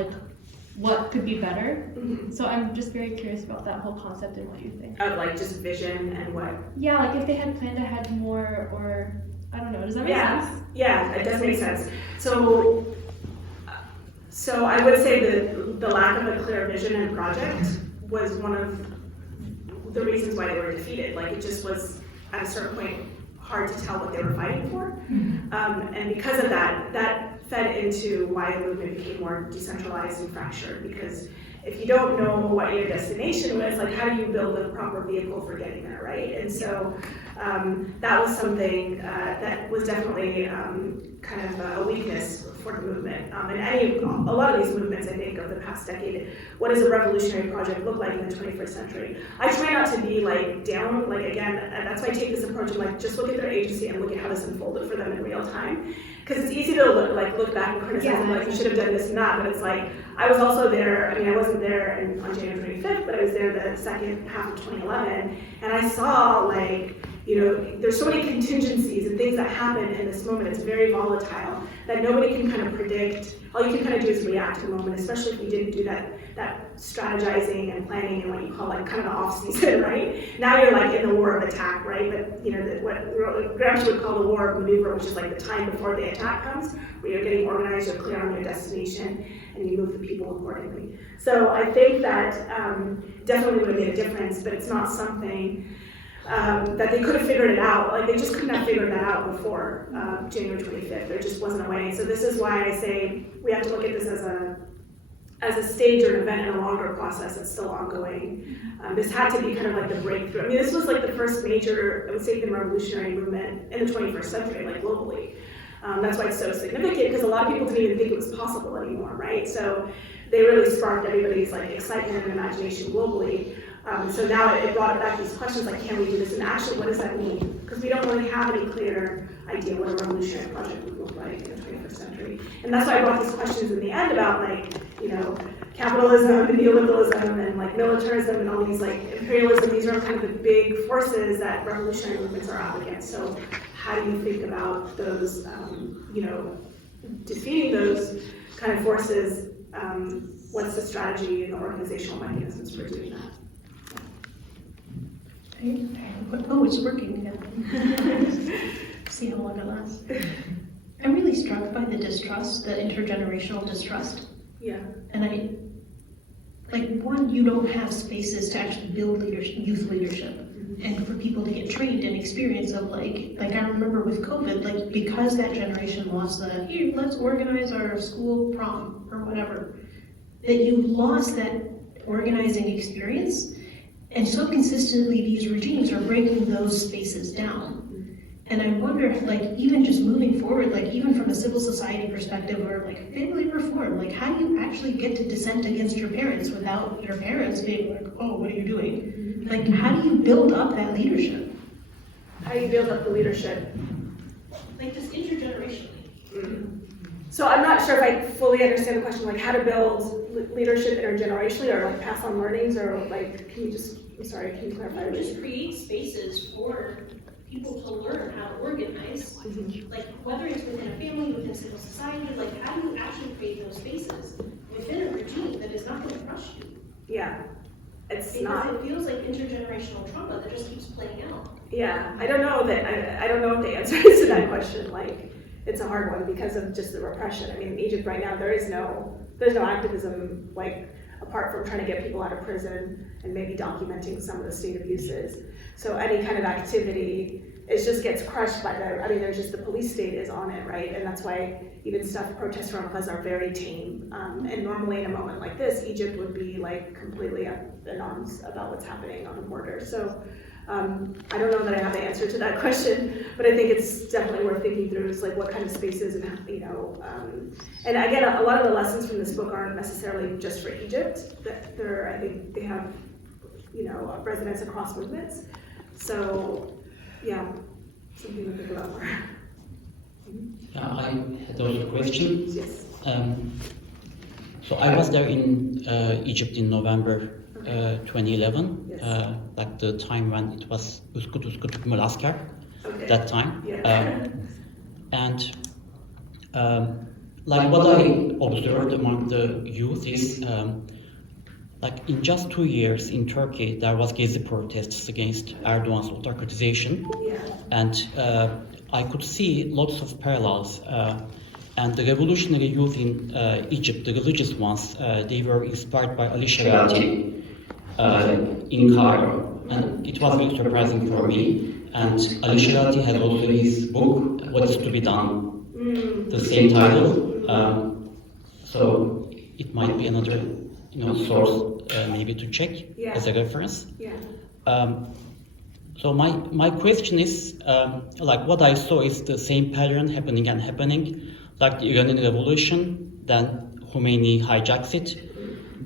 what could be better. So I'm just very curious about that whole concept and what you think. Of just vision and what? Yeah, if they had planned ahead more, or I don't know, does that make sense? Yeah, it does make sense. So I would say that the lack of a clear vision and project was one of the reasons why they were defeated. It just was, at a certain point, hard to tell what they were fighting for. And because of that, that fed into why the movement became more decentralized and fractured. Because if you don't know what your destination was, how do you build the proper vehicle for getting there, right? And so that was something that was definitely kind of a weakness for the movement. And a lot of these movements, I think, of the past decade, what does a revolutionary project look like in the 21st century? I try not to be down, again, that's why I take this approach of just look at their agency and look at how this unfolded for them in real time. Because it's easy to look back and criticize them, you should have done this and that, but it's I was also there, I wasn't there on January 25th, but I was there the second half of 2011, and I saw there's so many contingencies and things that happen in this moment. It's very volatile that nobody can kind of predict. All you can kind of do is react to the moment, especially if you didn't do that strategizing and planning and what you call kind of the off season, right? Now you're in the war of attack, right? But what Gramsci would call the war of maneuver, which is the time before the attack comes, where you're getting organized, you're clear on your destination, and you move the people accordingly. So I think that definitely would have made a difference, but it's not something that they could have figured it out. They just couldn't have figured that out before January 25th. There just wasn't a way. So this is why I say we have to look at this as a stage or an event in a longer process that's still ongoing. This had to be kind of the breakthrough. This was the first major, I would say, revolutionary movement in the 21st century, globally. That's why it's so significant, because a lot of people didn't even think it was possible anymore, right? So they really sparked everybody's excitement and imagination globally. So now it brought back these questions can we do this in action? What does that mean? Because we don't really have any clear idea what a revolutionary project would look like in the 21st century. And that's why I brought these questions in the end about capitalism and neoliberalism and militarism and all these imperialism. These are kind of the big forces that revolutionary movements are up against. So how do you think about those, defeating those kind of forces? What's the strategy and the organizational mechanisms for doing that? Oh, it's working now. See how long it lasts. I'm really struck by the distrust, the intergenerational distrust. Yeah. And one, you don't have spaces to actually build youth leadership. And for people to get trained and experience of I remember with COVID, because that generation lost the, here, let's organize our school prom or whatever, that you lost that organizing experience. And so consistently these regimes are breaking those spaces down. And I wonder if even just moving forward, even from a civil society perspective or family reform, how do you actually get to dissent against your parents without your parents being oh, what are you doing? How do you build up that leadership? How do you build up the leadership? like just intergenerationally. So I'm not sure if I fully understand the question, like how to build leadership intergenerationally, or like pass on learnings, or like, can you just, I'm sorry, can you clarify? Or just create spaces for people to learn how to organize, like whether it's within a family, within civil society, like how do you actually create those spaces within a regime that is not going to crush you? Yeah, it's Because not. it feels like intergenerational trauma that just keeps playing out. Yeah, I don't know that, I don't know what the answer is to that question. Like, it's a hard one because of just the repression. I mean, in Egypt right now, there's no activism, like, apart from trying to get people out of prison and maybe documenting some of the state abuses. So any kind of activity, it just gets crushed by there's just the police state is on it, right? And that's why even protests from us are very tame. And normally in a moment like this, Egypt would be like completely up in arms about what's happening on the border. So I don't know that I have the answer to that question, but I think it's definitely worth thinking through. It's like what kind of spaces, and and again, a lot of the lessons from this book aren't necessarily just for Egypt. That I think they have, resonance across movements. So, yeah, something to think about more. Yeah, I had also a question. Yes. So I was there in Egypt in November 2011, Yes. like the time when it was Uskut Mulaskar, Okay. that time. Yeah. And like what I observed among the youth is like in just 2 years in Turkey, there was Gezi protests against Erdogan's autocratization. Yeah. And I could see lots of parallels. And the revolutionary youth in Egypt, the religious ones, they were inspired by Rusha Latif in Cairo. And it was very surprising for me. And Rusha Latif has also his book, What is to be Done, the same title. So it might be another source maybe to check as a reference. Yeah. So my question is, like what I saw is the same pattern happening, like the Iranian Revolution, then Khomeini hijacks it,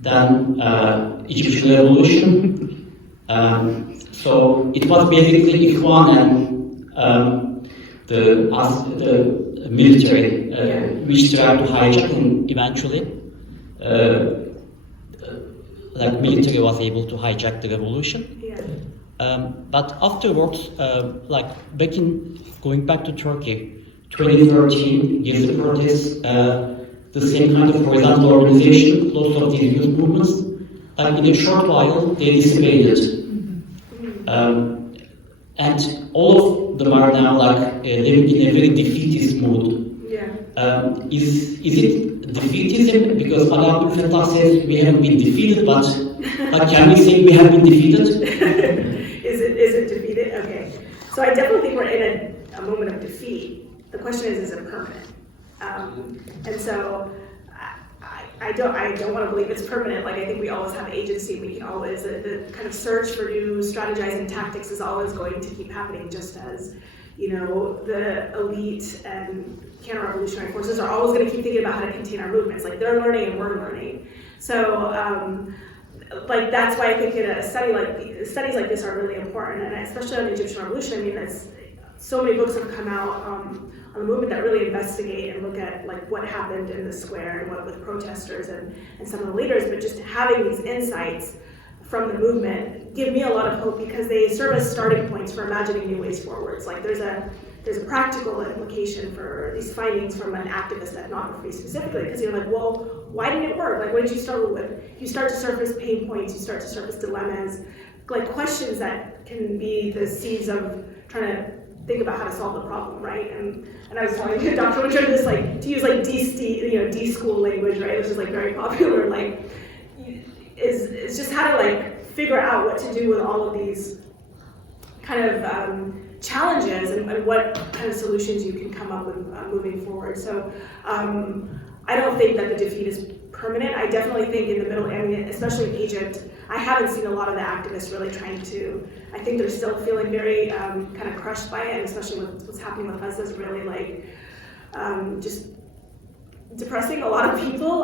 then Egyptian Revolution. So it was basically Ikhwan and the military which tried to hijack, and eventually like military was able to hijack the revolution. Yeah. But afterwards, like going back to Turkey, 2013, Gezi protests, the same kind of horizontal organization, lots of these youth movements, like in a short while, they dissipated. And all of them are now like living in a very defeatist mood. Yeah. Is it defeatism? Because Allah Fattah says we haven't been defeated, but like, can we say we have been defeated? Is it defeated? Okay. So I definitely think we're in a moment of defeat. The question is it permanent? And so I don't want to believe it's permanent. Like, I think we always have agency. We can always, the kind of search for new strategizing tactics is always going to keep happening, just as, the elite and counter-revolutionary forces are always going to keep thinking about how to contain our movements. Like, they're learning and we're learning. So, like, that's why I think in studies like this are really important, and especially on the Egyptian Revolution. I mean, so many books have come out on the movement that really investigate and look at like what happened in the square and what with protesters and some of the leaders, but just having these insights from the movement give me a lot of hope, because they serve as starting points for imagining new ways forwards. Like there's a practical implication for these findings from an activist ethnography specifically, because you're like, well, why didn't it work? Like, what did you struggle with? You start to surface pain points, you start to surface dilemmas, like questions that can be the seeds of trying to think about how to solve the problem, right? And I was telling Dr. Winter this, like, to use like D school language, right? Which is like very popular, like, it's just how to like figure out what to do with all of these kind of challenges and what kind of solutions you can come up with moving forward. So I don't think that the defeat is permanent. I definitely think in the middle, I mean, especially in Egypt, I haven't seen a lot of the activists really trying to, I think they're still feeling very kind of crushed by it, and especially with what's happening with us is really like just depressing a lot of people.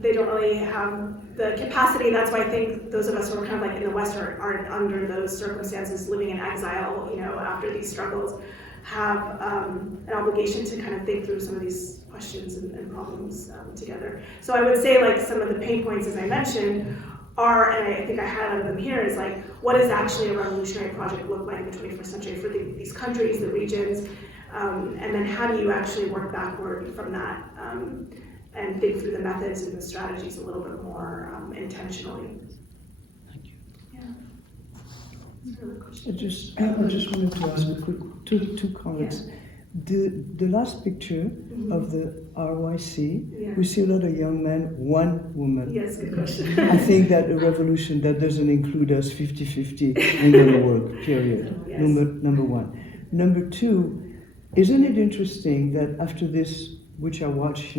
They don't really have the capacity. That's why I think those of us who are kind of like in the West aren't under those circumstances, living in exile, after these struggles. have an obligation to kind of think through some of these questions and problems together. So I would say like some of the pain points, as I mentioned, are, and I think I highlighted them here, is like, what does actually a revolutionary project look like in the 21st century for these countries, the regions, and then how do you actually work backward from that and think through the methods and the strategies a little bit more intentionally. Thank you. Yeah. I just wanted to ask a quick two comments. The last picture of the RYC, we see a lot of young men, one woman. Yes, good question. I think that a revolution that doesn't include us 50-50 ain't gonna work, period. Yes. Number one. Number two, isn't it interesting that after this, which I watched,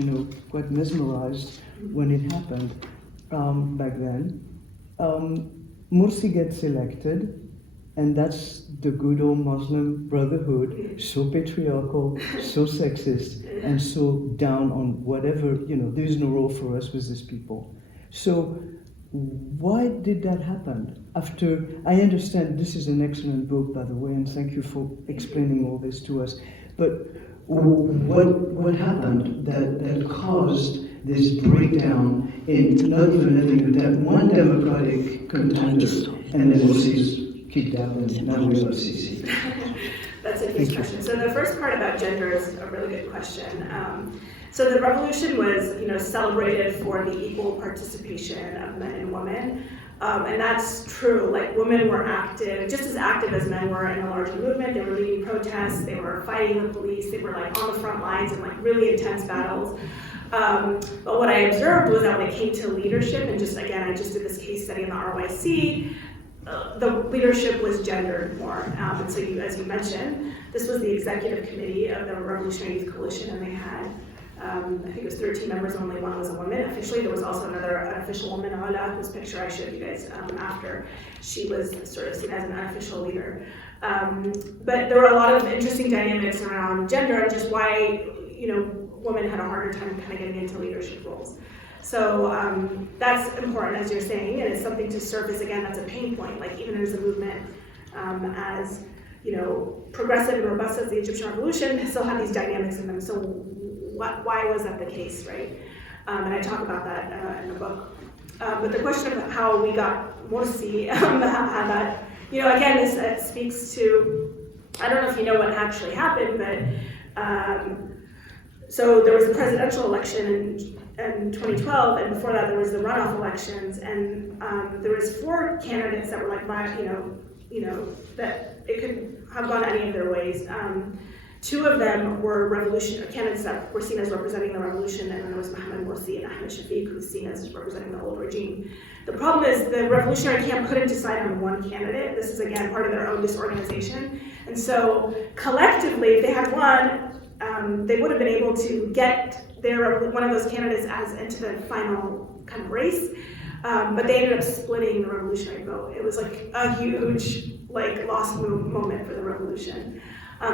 quite mesmerized when it happened back then, Morsi gets elected, and that's the good old Muslim Brotherhood, so patriarchal, so sexist, and so down on whatever, there is no role for us with these people. So why did that happen? After, I understand this is an excellent book, by the way, and thank you for explaining all this to us, but what happened that caused this breakdown in not even having one democratic contender, and then Morsi's kicked out, and now we have Sisi. That's a huge question. So the first part about gender is a really good question. So the revolution was, celebrated for the equal participation of men and women. And that's true, like women were active, just as active as men were in the larger movement. They were leading protests, they were fighting the police, they were like on the front lines in like really intense battles. But what I observed was that when it came to leadership, and just again, I just did this case study in the RYC, the leadership was gendered more. And so as you mentioned, this was the executive committee of the Revolutionary Youth Coalition, and they had, I think it was 13 members, only one was a woman. Officially, there was also another unofficial woman, Ola, whose picture I showed you guys after. She was sort of seen as an unofficial leader. But there were a lot of interesting dynamics around gender and just why, women had a harder time kind of getting into leadership roles. So that's important, as you're saying, and it's something to surface again. That's a pain point. Like even as a movement, as progressive and robust as the Egyptian Revolution, they still have these dynamics in them. So why was that the case, right? And I talk about that in the book. But the question of how we got Morsi, how that, again, this speaks to. I don't know if you know what actually happened, but so there was the presidential election in 2012, and before that there was the runoff elections, and there was 4 candidates that were like, that it could have gone any of their ways. 2 of them were candidates that were seen as representing the revolution, and then there was Mohammed Morsi and Ahmed Shafiq, who was seen as representing the old regime. The problem is the revolutionary camp couldn't decide on one candidate. This is again part of their own disorganization, and so collectively, if they had won, they would have been able to get one of those candidates into the final kind of race, but they ended up splitting the revolutionary vote. It was like a huge lost moment for the revolution.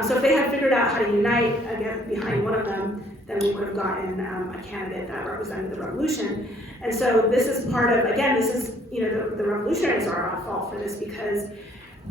So if they had figured out how to unite again behind one of them, then we would have gotten a candidate that represented the revolution. And so this is part of, again, this is, the revolutionaries are at fault for this because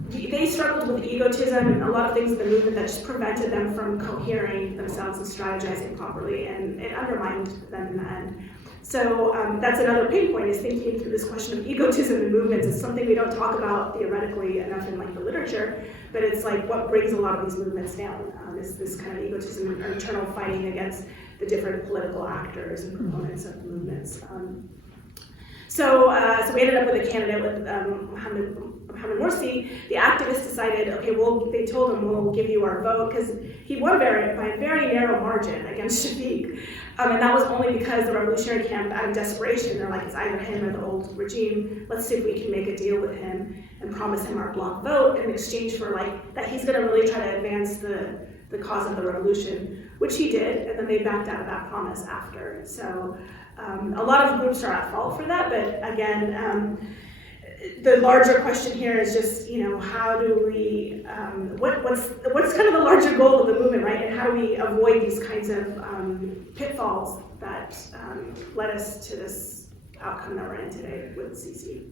they struggled with egotism and a lot of things in the movement that just prevented them from cohering themselves and strategizing properly, and it undermined them in the end. So that's another pain point, is thinking through this question of egotism in movements. It's something we don't talk about theoretically enough in the literature, but it's what brings a lot of these movements down, is this kind of egotism and internal fighting against the different political actors and proponents of the movements. So we ended up with a candidate with Mohammed Morsi. The activists decided, okay, they told him, we'll give you our vote, because he won by a very narrow margin against Shafiq. And that was only because the revolutionary camp, out of desperation, they're like, it's either him or the old regime. Let's see if we can make a deal with him and promise him our block vote in exchange for that he's going to really try to advance the cause of the revolution, which he did, and then they backed out of that promise after. So a lot of groups are at fault for that, but again, the larger question here is just, how do we, what's kind of the larger goal of the movement, right? And how do we avoid these kinds of pitfalls that led us to this outcome that we're in today with CC?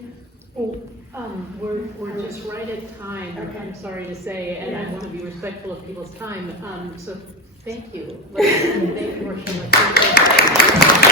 Yeah. We're just right at time, I'm sorry to say, and I want to be respectful of people's time, so thank you. Thank you, Rusha.